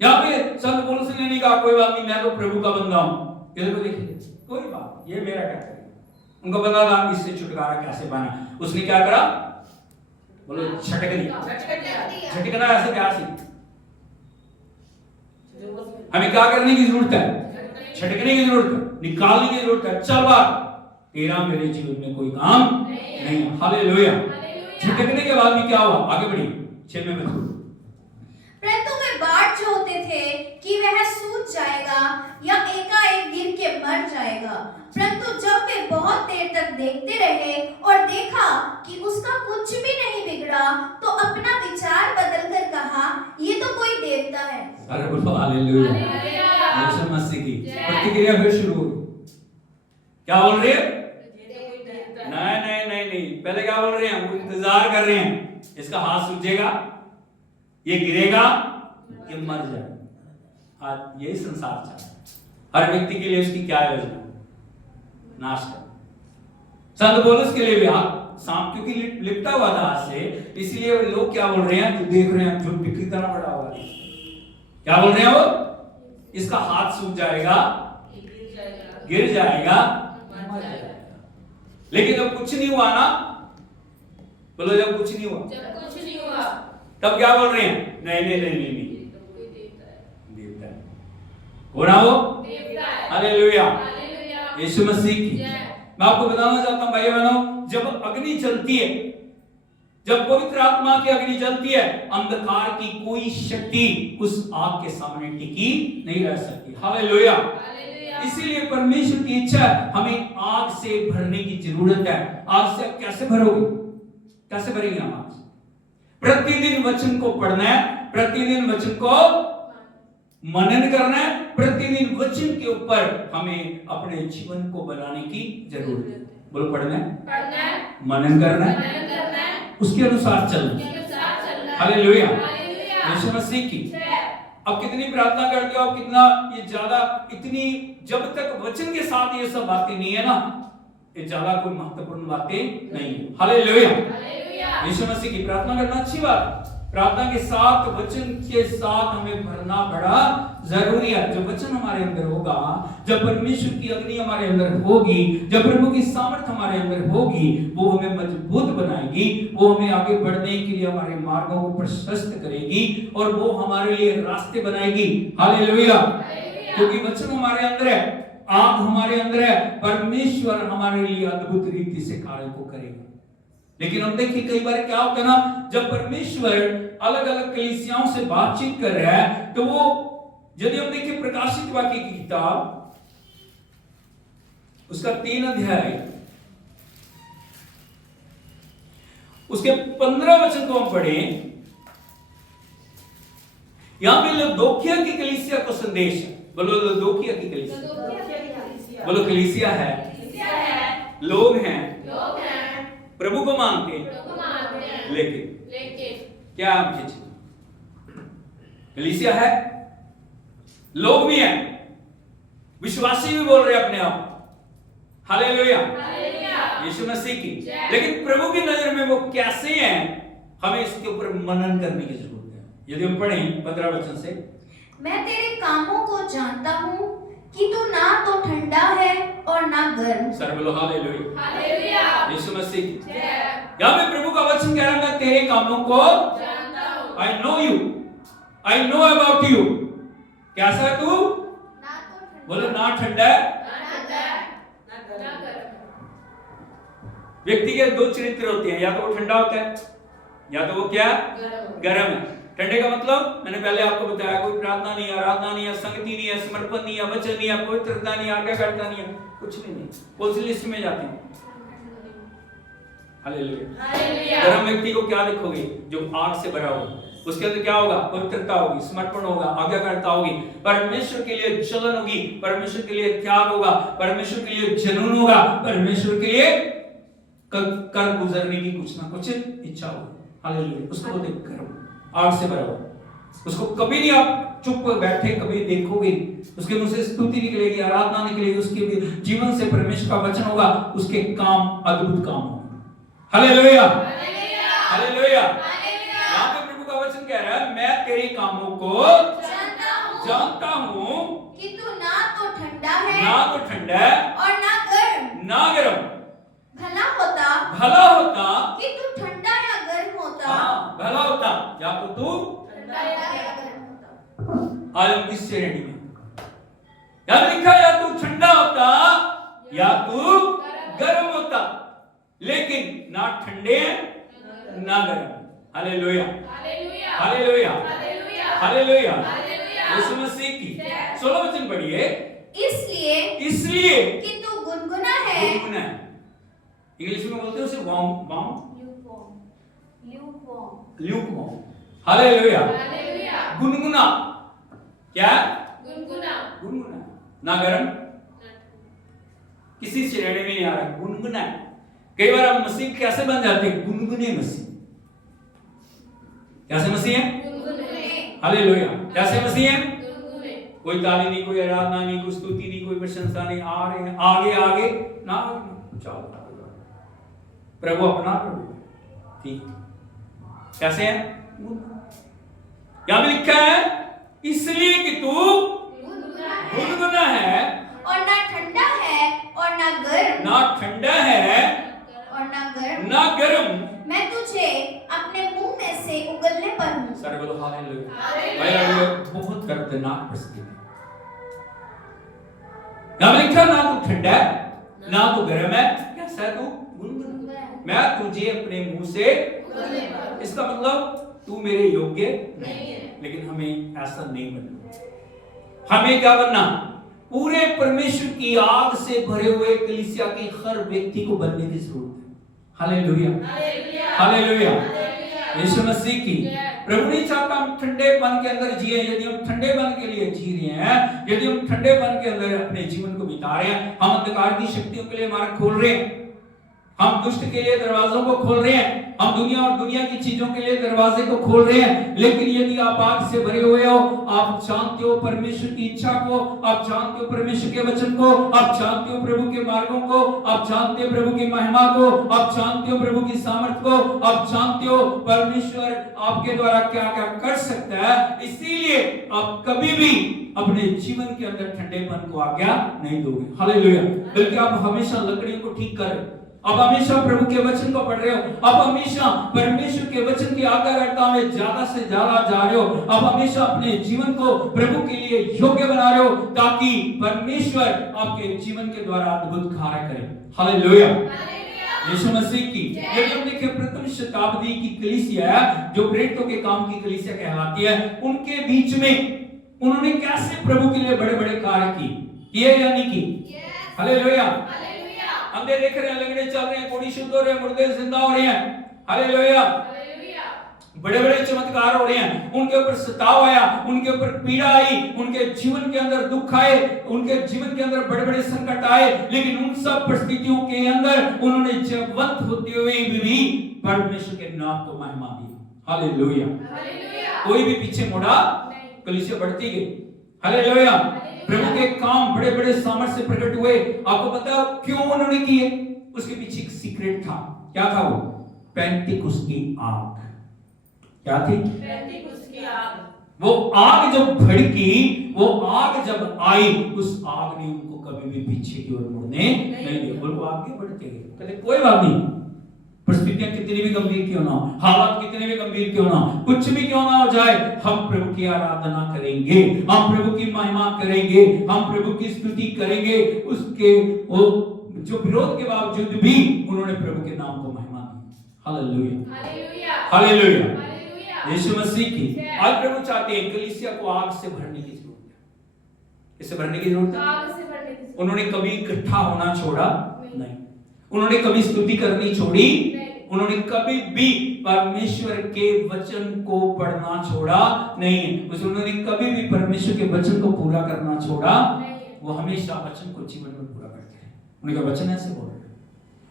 यहाँ पे संत पौलुस ने नहीं कहा कोई बात नहीं, मैं तो प्रभु का बंदा हूं। इधर को देखिए, कोई बात, ये मेरा क्या करेगा? उनको पता था इससे छुटकारा कैसे पाना। उसने क्या करा? बोलो, झटक दिया। झटकना ऐसे प्यार से। हमें क्या करने की जरूरत है? झटकने की जरूरत है, निकालने की जरूरत है। चल बात, तेरा मेरे जीवन में कोई काम नहीं। हालेलुया। झटकने के बाद भी क्या हुआ? आगे बढ़िए 6वें में। परंतु वे बाट जोहते थे कि वह सूझ जाएगा या एकाएक गिर के मर जाएगा। परंतु जब वे बहुत देर तक देखते रहे और देखा कि उसका कुछ भी नहीं बिगड़ा, तो अपना विचार बदलकर कहा, ये तो कोई देवता है। अरे बोलो हालेलुया, यीशु मसीह की। प्रतिक्रिया फिर शुरू हो गई। क्या बोल रहे हैं? नहीं, पहले क्या बोल रहे हैं? वो इंतजार कर रहे हैं, इसका हाथ सूझेगा, ये गिरेगा, ये मर जाएगा। आज यही संसार चल रहा है। हर व्यक्ति के लिए उसकी क्या योजना? नाश कर। संत पौलुस के लिए भी सांप क्योंकि लिपटा हुआ था हाथ से, इसलिए लोग क्या बोल रहे हैं? जो देख रहे हैं, जो बिक्री तरह बड़ा हुआ है, क्या बोल रहे हैं वो? इसका हाथ सूख जाएगा, गिर जाएगा, मर जाएगा। लेकिन जब कुछ नहीं हुआ ना, बोलो जब कुछ नहीं हुआ, तब क्या बोल रहे हैं? नहीं, देवता है। हो ना वो? हालेलुया, यीशु मसीह की। मैं आपको बताना चाहता हूं भाई बहनों, जब अग्नि जलती है, जब पवित्र आत्मा की अग्नि जलती है, अंधकार की कोई शक्ति उस आग के सामने टिकी नहीं रह सकती। हालेलुया। इसीलिए परमेश्वर की इच्छा है, हमें आग से भरने की जरूरत है। आग से कैसे भरोगे? कैसे भरेंगे हम आग से? प्रतिदिन वचन को पढ़ना है, प्रतिदिन वचन को मनन करना है, प्रतिदिन वचन के ऊपर हमें अपने जीवन को बनाने की जरूरत है। बोलो, पढ़ना है, मनन करना है, उसके अनुसार चलना। हालेलुया, यीशु मसीह की। अब कितनी प्रार्थना करते हो, कितना ये ज्यादा, इतनी, जब तक वचन के साथ ये सब बातें नहीं है ना, ये ज्यादा कोई महत्वपूर्ण बातें नहीं है। हालेलुया, यीशु मसीह की। प्रार्थना करना अच्छी बात, प्रार्थना के साथ, वचन के साथ हमें भरना बड़ा जरूरी है। जब वचन हमारे अंदर होगा, जब परमेश्वर की अग्नि हमारे अंदर होगी, जब प्रभु की सामर्थ हमारे अंदर होगी, वो हमें मजबूत बनाएगी, वो हमें आगे बढ़ने के लिए हमारे मार्गों को प्रशस्त करेगी और वो हमारे लिए रास्ते बनाएगी। हालेलुया, क्योंकि वचन हमारे अंदर है, आग हमारे अंदर है, परमेश्वर हमारे लिए अद्भुत रीति से कार्य को करेगा। लेकिन हम देखिए कई बार क्या होता है ना, जब परमेश्वर अलग अलग कलीसियाओं से बातचीत कर रहा है, तो वो, यदि हम देखिए प्रकाशित वाक्य की किताब, उसका 3 अध्याय, उसके 15 वचन को हम पढ़ें, यहां पे लौदोकिया की कलीसिया को संदेश है। बोलो लौदोकिया की कलीसिया। बोलो कलीसिया है, लोग हैं, प्रभु को मानते हैं, लेकिन क्या कलीसिया है, लोग भी हैं, विश्वासी भी बोल रहे हैं अपने आप। हालेलुया, यीशु मसीह की। लेकिन प्रभु की नजर में वो कैसे हैं, हमें इसके ऊपर मनन करने की जरूरत है। यदि हम पढ़ें 15 वचन से, मैं तेरे कामों को जानता हूँ कि तू ना तो ठंडा है और ना गर्म। सर बोलो हालेलुया। हालेलुया। यीशु मसीह की। यहाँ पे प्रभु का वचन कह रहा है, मैं तेरे कामों को जानता हूँ। I know you, I know about you. कैसा है तू? ना तो ठंडा बोलो ना ठंडा है। ना ठंडा है, ना गर्म। व्यक्ति के दो चरित्र होते हैं, या तो वो ठंडा होता है या तो वो क्या गर्म है। ठंडे का मतलब मैंने पहले आपको बताया, कोई प्रार्थना नहीं है, आराधना नहीं है, संगति नहीं है, समर्पण नहीं है, वचन नहीं है, पवित्रता नहीं है, आज्ञाकारिता नहीं है, कुछ भी नहीं, कौन सी लिस्ट में जाते हैं? हालेलुया। हालेलुया। गर्म व्यक्ति को क्या देखोगे? जो आग से भरा होगा, उसके अंदर क्या होगा? पवित्रता होगी, समर्पण होगा, आज्ञाकारिता होगी, परमेश्वर के लिए जलन होगी, परमेश्वर के लिए त्याग होगा, परमेश्वर के लिए जुनून होगा, परमेश्वर के लिए कर गुजरने की कुछ ना कुछ इच्छा होगी। हालेलुया। उसको बोलते हैं गर्म, आग से भरा हुआ। उसको कभी नहीं आप चुप बैठे कभी देखोगे, उसके मुंह से स्तुति निकलेगी, आराधना निकलेगी, उसके जीवन से परमेश्वर का वचन होगा, उसके काम अद्भुत काम होंगे। हालेलुया। हालेलुया। यहाँ पे प्रभु का वचन कह रहा है, मैं तेरे कामों को जानता हूँ कि तू ना तो ठंडा है ना तो ठंडा है और ना गर्म। ना गर्म। भला होता कि तू ठंडा या गर्म होता। हाँ, भला होता या तो तू ठंडा या गर्म होता। आज हम किस श्रेणी में? यहाँ लिखा है, या तू ठंडा होता या तू गर्म होता, लेकिन ना ठंडे हैं ना गर्म। हालेलुया। हालेलुया। हालेलुया। यीशु मसीह की। 16 वचन पढ़िए। इसलिए कि तू गुनगुना है। गुनगुना है, इंग्लिश में बोलते हैं उसे वार्म, ल्यूकवार्म। हालेलुया। गुनगुना क्या? गुनगुना, ना गर्म, किसी श्रेणी में नहीं आ रहा, गुनगुना है। कई बार हम मसीह कैसे बन जाते हैं? गुनगुने मसीह। कैसे मसीह है? हालेलुया। कैसे मसीह है? कोई ताली नहीं, कोई आराधना नहीं, कोई स्तुति नहीं, कोई प्रशंसा नहीं, आ रहे हैं आगे आगे ना, चलो प्रभु अपना प्रभु। ठीक, कैसे है? यहां भी लिखा है, इसलिए कि तू गुनगुना है और ना ठंडा है और ना गर्म। ना ठंडा है और ना गर्म। ना गर्म। मैं तुझे अपने मुंह में से उगलने पर हूँ। सारे बोलो हालेलुया। भाई बहुत दर्दनाक परिस्थिति। यहां भी लिखा, ना तू ठंडा है ना तू गर्म है, कैसा है? तू गुनगुना। मैं तुझे अपने मुंह से, इसका मतलब तू मेरे योग्य नहीं है। लेकिन हमें ऐसा नहीं बनना। हमें क्या बनना? पूरे परमेश्वर की आग से भरे हुए कलीसिया के हर व्यक्ति को बनने की जरूरत है। हालेलुया। हालेलुया। यीशु मसीह की। प्रभु नहीं चाहता हम ठंडेपन के अंदर जिए। यदि हम ठंडेपन के लिए जी रहे हैं, यदि हम ठंडेपन के अंदर अपने जीवन को बिता रहे हैं, हम अंधकार की शक्तियों के लिए मार्ग खोल रहे हैं, हम दुष्ट के लिए दरवाजों को खोल रहे हैं, हम दुनिया और दुनिया की चीजों के लिए दरवाजे को खोल रहे हैं। लेकिन यदि आप आग से भरे हुए हो, आप जानते हो परमेश्वर की इच्छा को, आप जानते हो परमेश्वर के वचन को, आप जानते हो प्रभु के मार्गों को, आप जानते हो प्रभु की महिमा को, आप जानते हो प्रभु की सामर्थ को, आप जानते हो परमेश्वर आपके द्वारा क्या क्या कर सकता है, इसीलिए आप कभी भी अपने जीवन के अंदर ठंडेपन को आज्ञा नहीं दोगे। हालेलुया। बल्कि आप हमेशा लकड़ियों को ठीक करें, आप हमेशा प्रभु के वचन को पढ़ रहे हो, आप हमेशा परमेश्वर के वचन की आज्ञाकारिता में ज्यादा से ज्यादा जा रहे हो, आप हमेशा अपने जीवन को प्रभु के लिए योग्य बना रहे हो, ताकि परमेश्वर आपके जीवन के द्वारा अद्भुत कार्य करे। हालेलुया। यीशु मसीह की। यदि हम देखें प्रथम शताब्दी की कलीसिया, जो प्रेरितों के काम की कलीसिया कहलाती है, उनके बीच में उन्होंने कैसे प्रभु के लिए बड़े बड़े कार्य किए या नहीं किए? हालेलुया। अंधे देख रहे हैं, लंगड़े चल रहे हैं, कोढ़ी शुद्ध हो रहे हैं, मुर्दे जिंदा हो रहे हैं। हालेलुया। बड़े बड़े चमत्कार हो रहे हैं। उनके ऊपर सताव आया, उनके ऊपर पीड़ा आई, उनके जीवन के अंदर दुख आए, उनके जीवन के अंदर बड़े बड़े संकट आए, लेकिन उन सब परिस्थितियों के अंदर उन्होंने जीवंत होते हुए भी परमेश्वर के नाम को महिमा दी। हालेलुया। कोई भी पीछे मुड़ा, कलीसिया बढ़ती गई। हालेलुया। प्रभु के काम बड़े बड़े सामर्थ्य से प्रकट हुए। आपको पता है क्यों उन्होंने किए? उसके पीछे एक सीक्रेट था। क्या था वो? पेंटिकुस्त की आग। क्या थी? पेंटिकुस्त की आग। वो आग जब भड़की, वो आग जब आई, उस आग ने उनको कभी भी पीछे की ओर मुड़ने नहीं दिया। वो आगे बढ़ते गए, कहते कोई बात नहीं, परिस्थितियां कितनी भी गंभीर क्यों ना हो, हालात कितने भी गंभीर क्यों ना हो, कुछ भी क्यों ना हो जाए, हम प्रभु की आराधना करेंगे, हम प्रभु की महिमा करेंगे, हम प्रभु की स्तुति करेंगे। उसके वो जो विरोध के बावजूद भी उन्होंने प्रभु के नाम को महिमा दी। Hallelujah, hallelujah, hallelujah, hallelujah. यीशु मसीह की। आज प्रभु चाहते हैं कलीसिया को आग से भरने की जरूरत है। किससे भरने की जरूरत है? आग से भरने की। उन्होंने कभी इकट्ठा होना छोड़ा नहीं, उन्होंने कभी स्तुति करनी छोड़ी, उन्होंने कभी भी परमेश्वर के वचन को पढ़ना छोड़ा नहीं, उन्होंने कभी भी परमेश्वर के वचन को पूरा करना छोड़ा। वो हमेशा वचन को जीवन में पूरा करते हैं। उनका वचन ऐसे बोल रहे,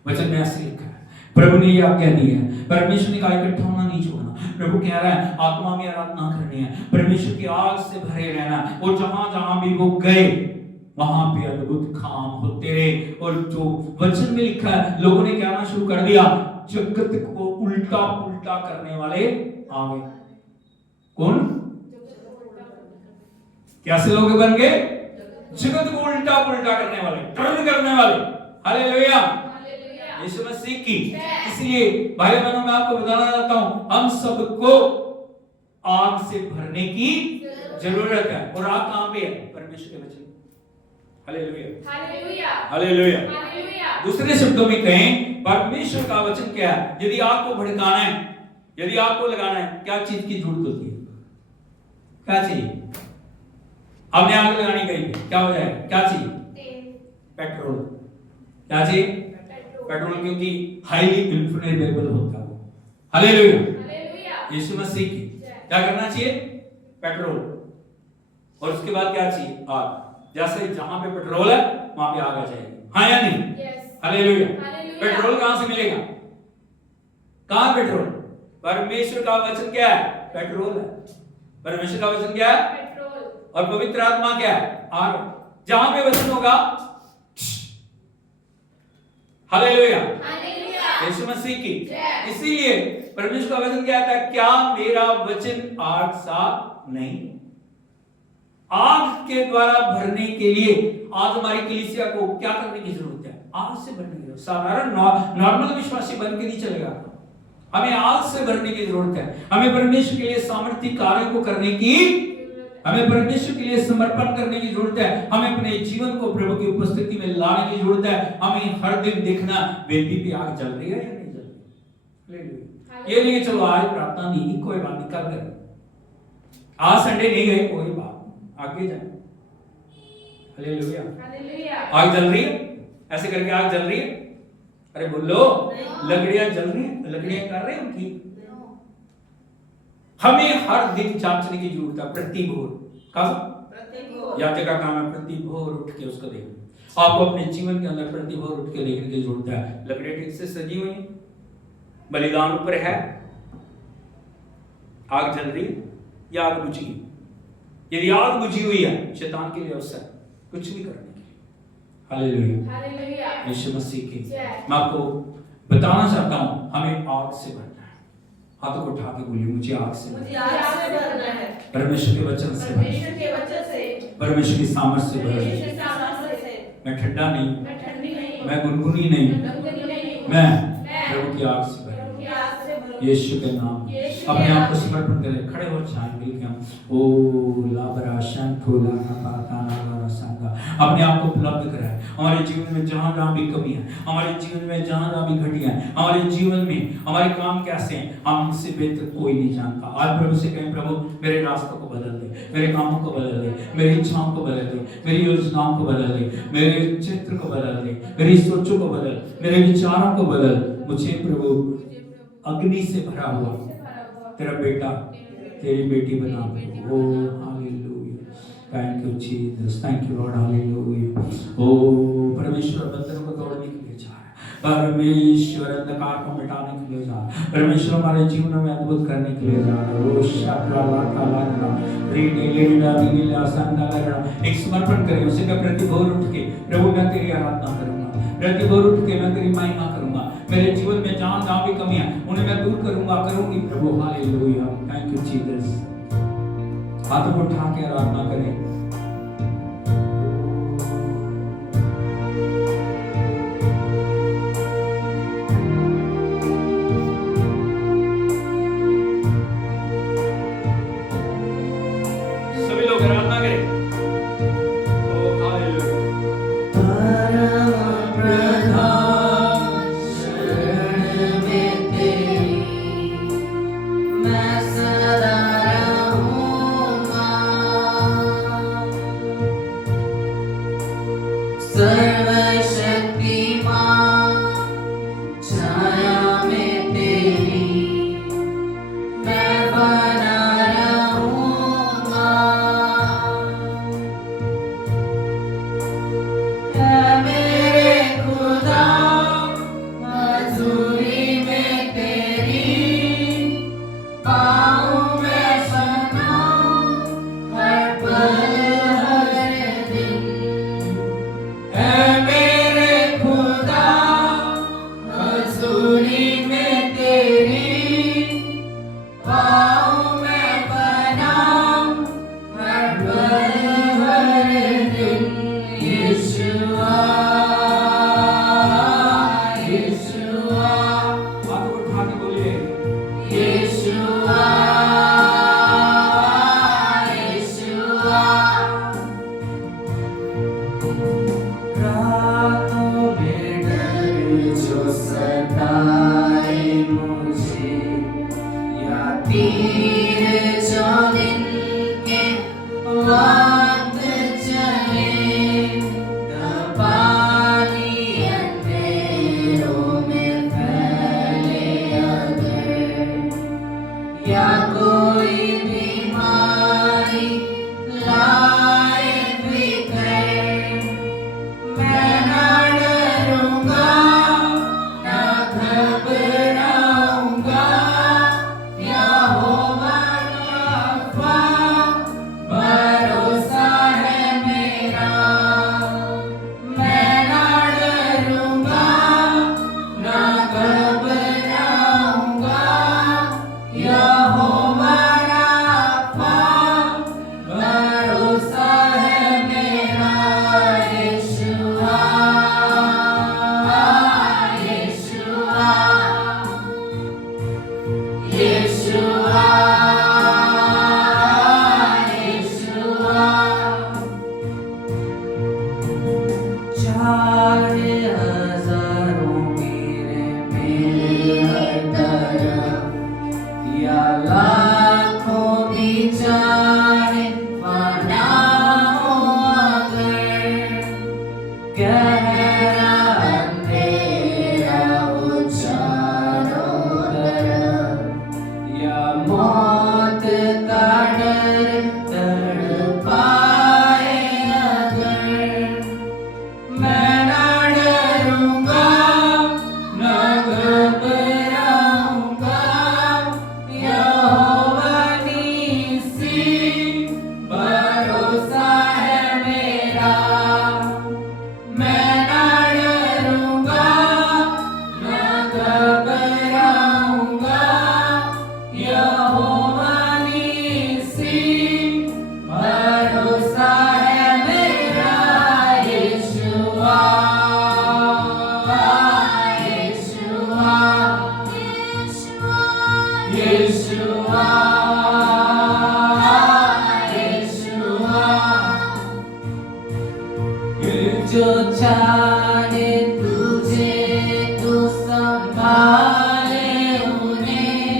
वचन में ऐसे लिखा है, प्रभु ने ये आज्ञा दी है, परमेश्वर ने कहा इकट्ठा होना नहीं छोड़ना। प्रभु कह रहा है आत्मा में आराधना करनी है, परमेश्वर की आग से भरे रहना, और जहां जहां भी वो गए वहां पे अद्भुत काम होते रहे। और जो वचन में लिखा है, लोगों ने कहना शुरू कर दिया, जगत को उल्टा पुल्टा करने वाले आ गए। कौन? कैसे लोग बन गए? जगत को उल्टा पुल्टा करने वाले, टर्न करने वाले। हालेलुया, यीशु मसीह की। इसलिए भाई बहनों, मैं आपको बताना चाहता हूं, हम सबको आग से भरने की जरूरत है। और आग कहां पे है? परमेश्वर के वचन। Hallelujah, hallelujah, hallelujah. हालेलुया। दूसरे शब्दों में कहें, परमेश्वर का वचन क्या है? यदि आग को भड़काना है, यदि आग को लगाना है, क्या चीज की जरूरत होती है? क्या चाहिए? आपने आग लगानी कहीं, क्या हो जाएगा? क्या चाहिए? पेट्रोल। क्या चाहिए? पेट्रोल, क्योंकि हाईली इन्फ्लेमेबल होता है वो। Hallelujah, hallelujah. यीशु मसीह की। क्या करना चाहिए? पेट्रोल। और उसके बाद क्या चाहिए? आग। जैसे जहां पे पेट्रोल है वहां पे आग आ जाएगी। हाँ या नहीं? हालेलुया। पेट्रोल कहां से मिलेगा? कहां पेट्रोल? परमेश्वर का वचन क्या है? पेट्रोल है। परमेश्वर का वचन क्या है? पेट्रोल। और पवित्र आत्मा क्या है? आग। जहां पे वचन होगा, हालेलुया, हालेलुया। यीशु मसीह की। इसीलिए परमेश्वर का वचन क्या है? क्या मेरा वचन आग सा नहीं? आग के द्वारा भरने के लिए आज हमारी कलीसिया को क्या करने की जरूरत है? आग से भरने की जरूरत। साधारण नॉर्मल विश्वासी बन के नहीं चलेगा, हमें आग से भरने की जरूरत है। हमें परमेश्वर के लिए सामर्थ्य कार्यों को करने की, हमें परमेश्वर के लिए समर्पण करने की जरूरत है। हमें अपने जीवन को प्रभु की उपस्थिति में लाने की जरूरत है। हमें हर दिन देखना वेदी पे आग जल रही है या नहीं जल रही। ये नहीं चलो आज प्रार्थना नहीं, कोई बात नहीं, कर ले, आज संडे नहीं गए, कोई बात, आगे जाए। Hallelujah, hallelujah. आग जल रही है, ऐसे करके आग जल रही है। अरे बोलो, लकड़ियां जल रही है, लकड़ियां कर रहे हैं उनकी। हमें हर दिन जांचने की जरूरत है, प्रति भोर। या जगह काम है, प्रति भोर उठ के उसको देखना। आपको अपने जीवन के अंदर प्रति भोर उठ के देखने की जरूरत है। लकड़ियां ठीक से सजी हुई, बलिदान ऊपर है, आग जल रही या आग बुझी? यदि आग बुझी हुई है, शैतान के लिए अवसर कुछ भी करने के लिए। Hallelujah, hallelujah. यीशु मसीह की। मैं आपको बताना चाहता हूं, हमें आग से भरना है। हाथों को उठा के बोलिए, मुझे आग से मुझे आग से भरना है। परमेश्वर के वचन से, परमेश्वर के वचन से, परमेश्वर की सामर्थ से भरना परमेश्वर है। की सामर्थ से। मैं ठंडा नहीं, मैं ठंडी नहीं, मैं गुनगुनी नहीं, गंगनी नहीं, मैं प्रभु की आग से भरूं। प्रभु की आग से भरूं। यीशु के नाम, यीशु के अपने आप को नाम। समर्पण करें, खड़े हो जाएं मिलके हम। ओ लाबरा शंखोला नपाताना रसांगा, अपने आप को उपलब्ध कराएं। हमारे जीवन में जहां जहां भी कमी है, हमारे जीवन में जहां जहां भी घटिया है, हमारे जीवन में हमारे काम कैसे हैं, हम हमसे बेहतर कोई नहीं जानता। आज प्रभु से कहें, प्रभु मेरे रास्तों को बदल दे, मेरे कामों को बदल दे, मेरी इच्छाओं को बदल दे, मेरी योजनाओं को बदल दे, मेरे चित्र को बदल दे, मेरी सोचों को बदल, मेरे विचारों को बदल। मुझे प्रभु अग्नि से भरा हुआ तेरा बेटा, तेरी बेटी बना दे। ओ hallelujah, thank you Jesus, thank you lord, hallelujah. ओ परमेश्वर बंधनों को तोड़ने के लिए चाह रहा है, परमेश्वर अंधकार को मिटाने के लिए जा, परमेश्वर हमारे जीवन में अद्भुत करने के लिए जा एक समर्पण करें उसे मैं प्रति भोर उठ के प्रभु मैं तेरी आराधना करूंगा, प्रति भोर उठ के मैं तेरी महिमा करूंगा, मेरे जीवन में जहां भी कमियां उन्हें मैं दूर करूंगी प्रभु। Hallelujah, thank you Jesus. हाथों को उठा के आराधना करें। सभी लोग आराधना करें। ओ हालेलुया। जो चाहे तुझे तू संभाले उन्हें,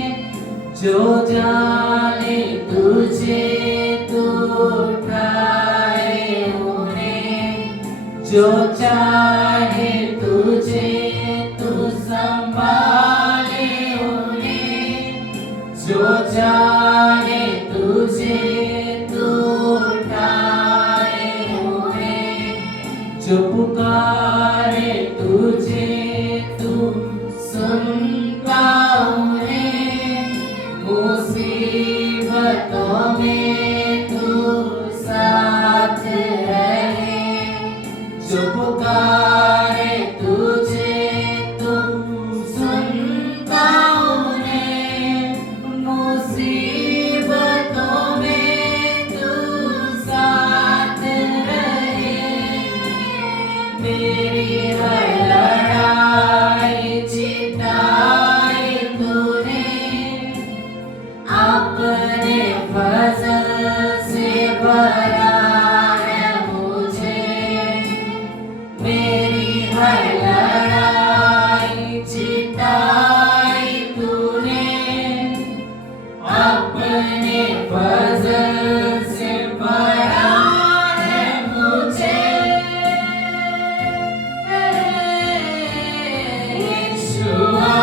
जो जाने तुझे तू उठाए उन्हें, जो चाहे तुझे तू संभाले उन्हें, जो जाने तुझे तू उठाए उन्हें, जो पुकारे तुझे तू सुनता उन्हें, मुसीबतों में तू साथ रहे। जो पुकारे तुझे तुम सुनता उन्हें, मुसीबतों में तू साथ रहे। मेरी हर लड़ाई जिताई तूने, अपने फजल से भरा है मुझे। मेरी हर लड़ाई जिताई तूने, अपने फजल से भरा है मुझे। यीशुआ,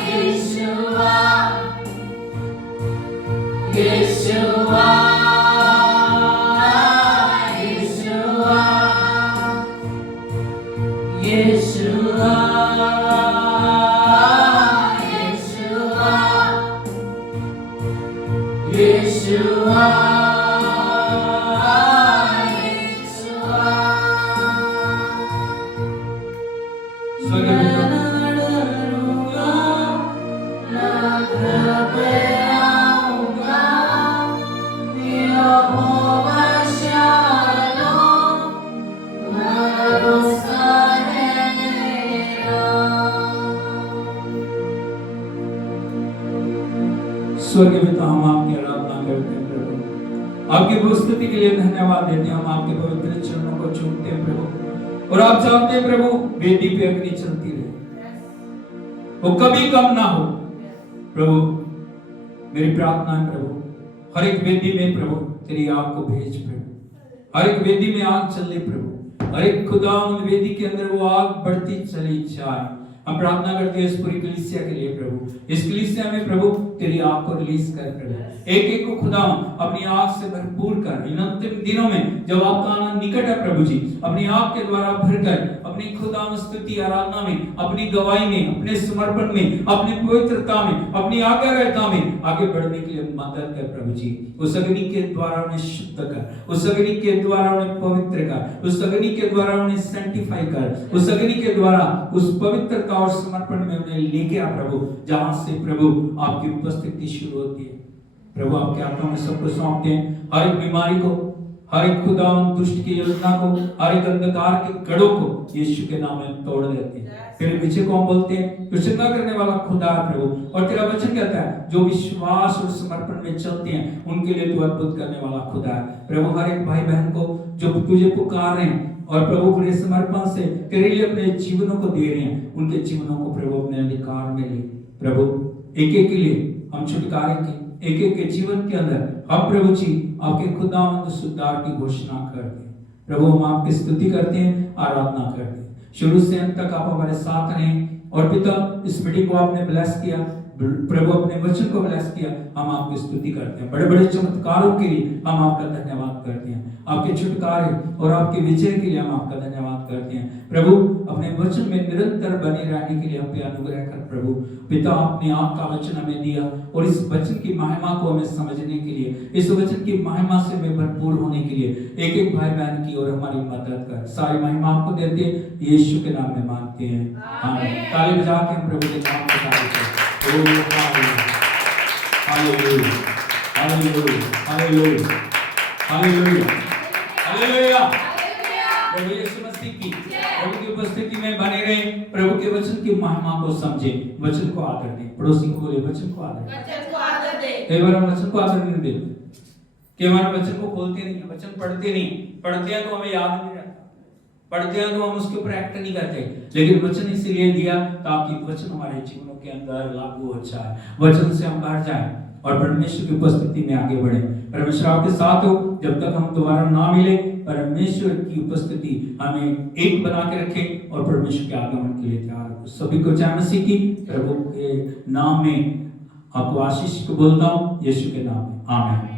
यीशुआ, यीशुआ, यीशुआ, यीशुआ, यीशुआ, यीशुआ, यीशुआ। स्वर्गीय पिता, ना डरूंगा, ना घबराऊंगा, यहोवा शालोम, भरोसा है मेरा। स्वर्गीय पिता, हम आपकी आराधना करते हैं प्रभु, आपकी उपस्थिति के लिए धन्यवाद देते हैं। हम आपके पवित्र चरणों को चूमते हैं प्रभु, और आप चाहते हैं प्रभु वेदी पे अग्नि चलती रहे, वो कभी कम ना हो प्रभु। मेरी प्रार्थना है प्रभु, हर एक वेदी में प्रभु तेरी आग को भेज प्रभु, हर एक वेदी में आग चले प्रभु, हर एक खुदा उन वेदी के अंदर वो आग बढ़ती चली जाए। हम प्रार्थना करते हैं इस पूरी कलीसिया के लिए प्रभु, इस कलीसिया में प्रभु तेरी आग को रिलीज कर प्रभु, एक एक को खुदा अपनी आग से भरपूर कर। इन अंतिम दिनों में जब आपका आना निकट है प्रभु जी, अपनी आग के द्वारा भरकर अपनी खुदा स्तुति आराधना में, अपनी गवाही में, अपने समर्पण में, अपनी पवित्रता में, अपनी आज्ञाकारिता में आगे बढ़ने के लिए मदद कर प्रभु जी। उस अग्नि के द्वारा उन्हें शुद्ध कर, उस अग्नि के द्वारा उन्हें पवित्र कर, उस अग्नि के द्वारा उन्हें सैंक्टिफाई कर, उस अग्नि के द्वारा उस पवित्रता और समर्पण में उन्हें लेके आ प्रभु, जहां से प्रभु आपकी उपस्थिति शुरू होती है। प्रभु आपके हाथों में सबको सौंपते हैं, हर एक बीमारी को, हर एक खुदा दुष्ट की योजना को, हर एक अंधकार के गढ़ों को यीशु के नाम में तोड़ देते हैं। तेरे पीछे को हम बोलते हैं प्रसन्न करने वाला खुदा है प्रभु, और तेरा वचन कहता है जो विश्वास और समर्पण में चलते हैं उनके लिए तू अद्भुत करने वाला खुदा है प्रभु। हर एक भाई बहन को जो तुझे पुकार रहे हैं और प्रभु पूरे समर्पण से तेरे लिए अपने जीवनों को दे रहे हैं, उनके जीवनों को प्रभु अपने अधिकार में ले प्रभु। एक एक के लिए हम छुटकारे के, एक एक के जीवन के अंदर हम प्रभु जी आपके खुदावंद सुधार की घोषणा करते हैं प्रभु। हम आपकी स्तुति करते हैं, आराधना करते हैं, शुरू से अंत तक आप हमारे साथ रहें। और पिता इस मीटिंग को आपने ब्लेस किया प्रभु, अपने वचन को ब्लेस किया, हम आपकी स्तुति करते हैं। बड़े बड़े चमत्कारों के लिए हम आपका धन्यवाद करते हैं, आपके छुटकारे और आपके विजय के लिए हम आपका धन्यवाद करते हैं प्रभु। अपने वचन में निरंतर बने रहने के लिए हम पे अनुग्रह कर प्रभु। पिता आपने आपका वचन हमें दिया और इस वचन की महिमा को हमें समझने के लिए, इस वचन की महिमा से हमें भरपूर होने के लिए एक एक भाई बहन की और हमारी मदद कर। सारी महिमा आपको देते यीशु के नाम में मांगते हैं, आमीन। ताली बजा के हम प्रभु के नाम को तारीफ करते हैं। Hallelujah, hallelujah, hallelujah, hallelujah, hallelujah. प्रभु यीशु मसीह की प्रभु की उपस्थिति में बने रहे, प्रभु के वचन की महिमा को समझे, वचन को आदर दे। पड़ोसी को बोले वचन को आदर दे। कई बार हम वचन को आदर नहीं देते, कई बार वचन को खोलते नहीं, वचन पढ़ते नहीं, पढ़ते हैं तो हमें याद नहीं रहता, पढ़ते हैं तो हम उसके ऊपर एक्ट नहीं करते। लेकिन वचन इसलिए दिया ताकि वचन हमारे जीवनों के अंदर लागू हो जाए, वचन से हम भर जाए और परमेश्वर की उपस्थिति में आगे बढ़े। परमेश्वर आपके साथ हो जब तक हम दोबारा ना मिले। परमेश्वर की उपस्थिति हमें एक बना के रखे और परमेश्वर के आगमन के लिए तैयार हो। सभी को जय मसीह की। प्रभु के नाम में आपको आशीष को बोलता हूँ, यीशु के नाम में, आमीन।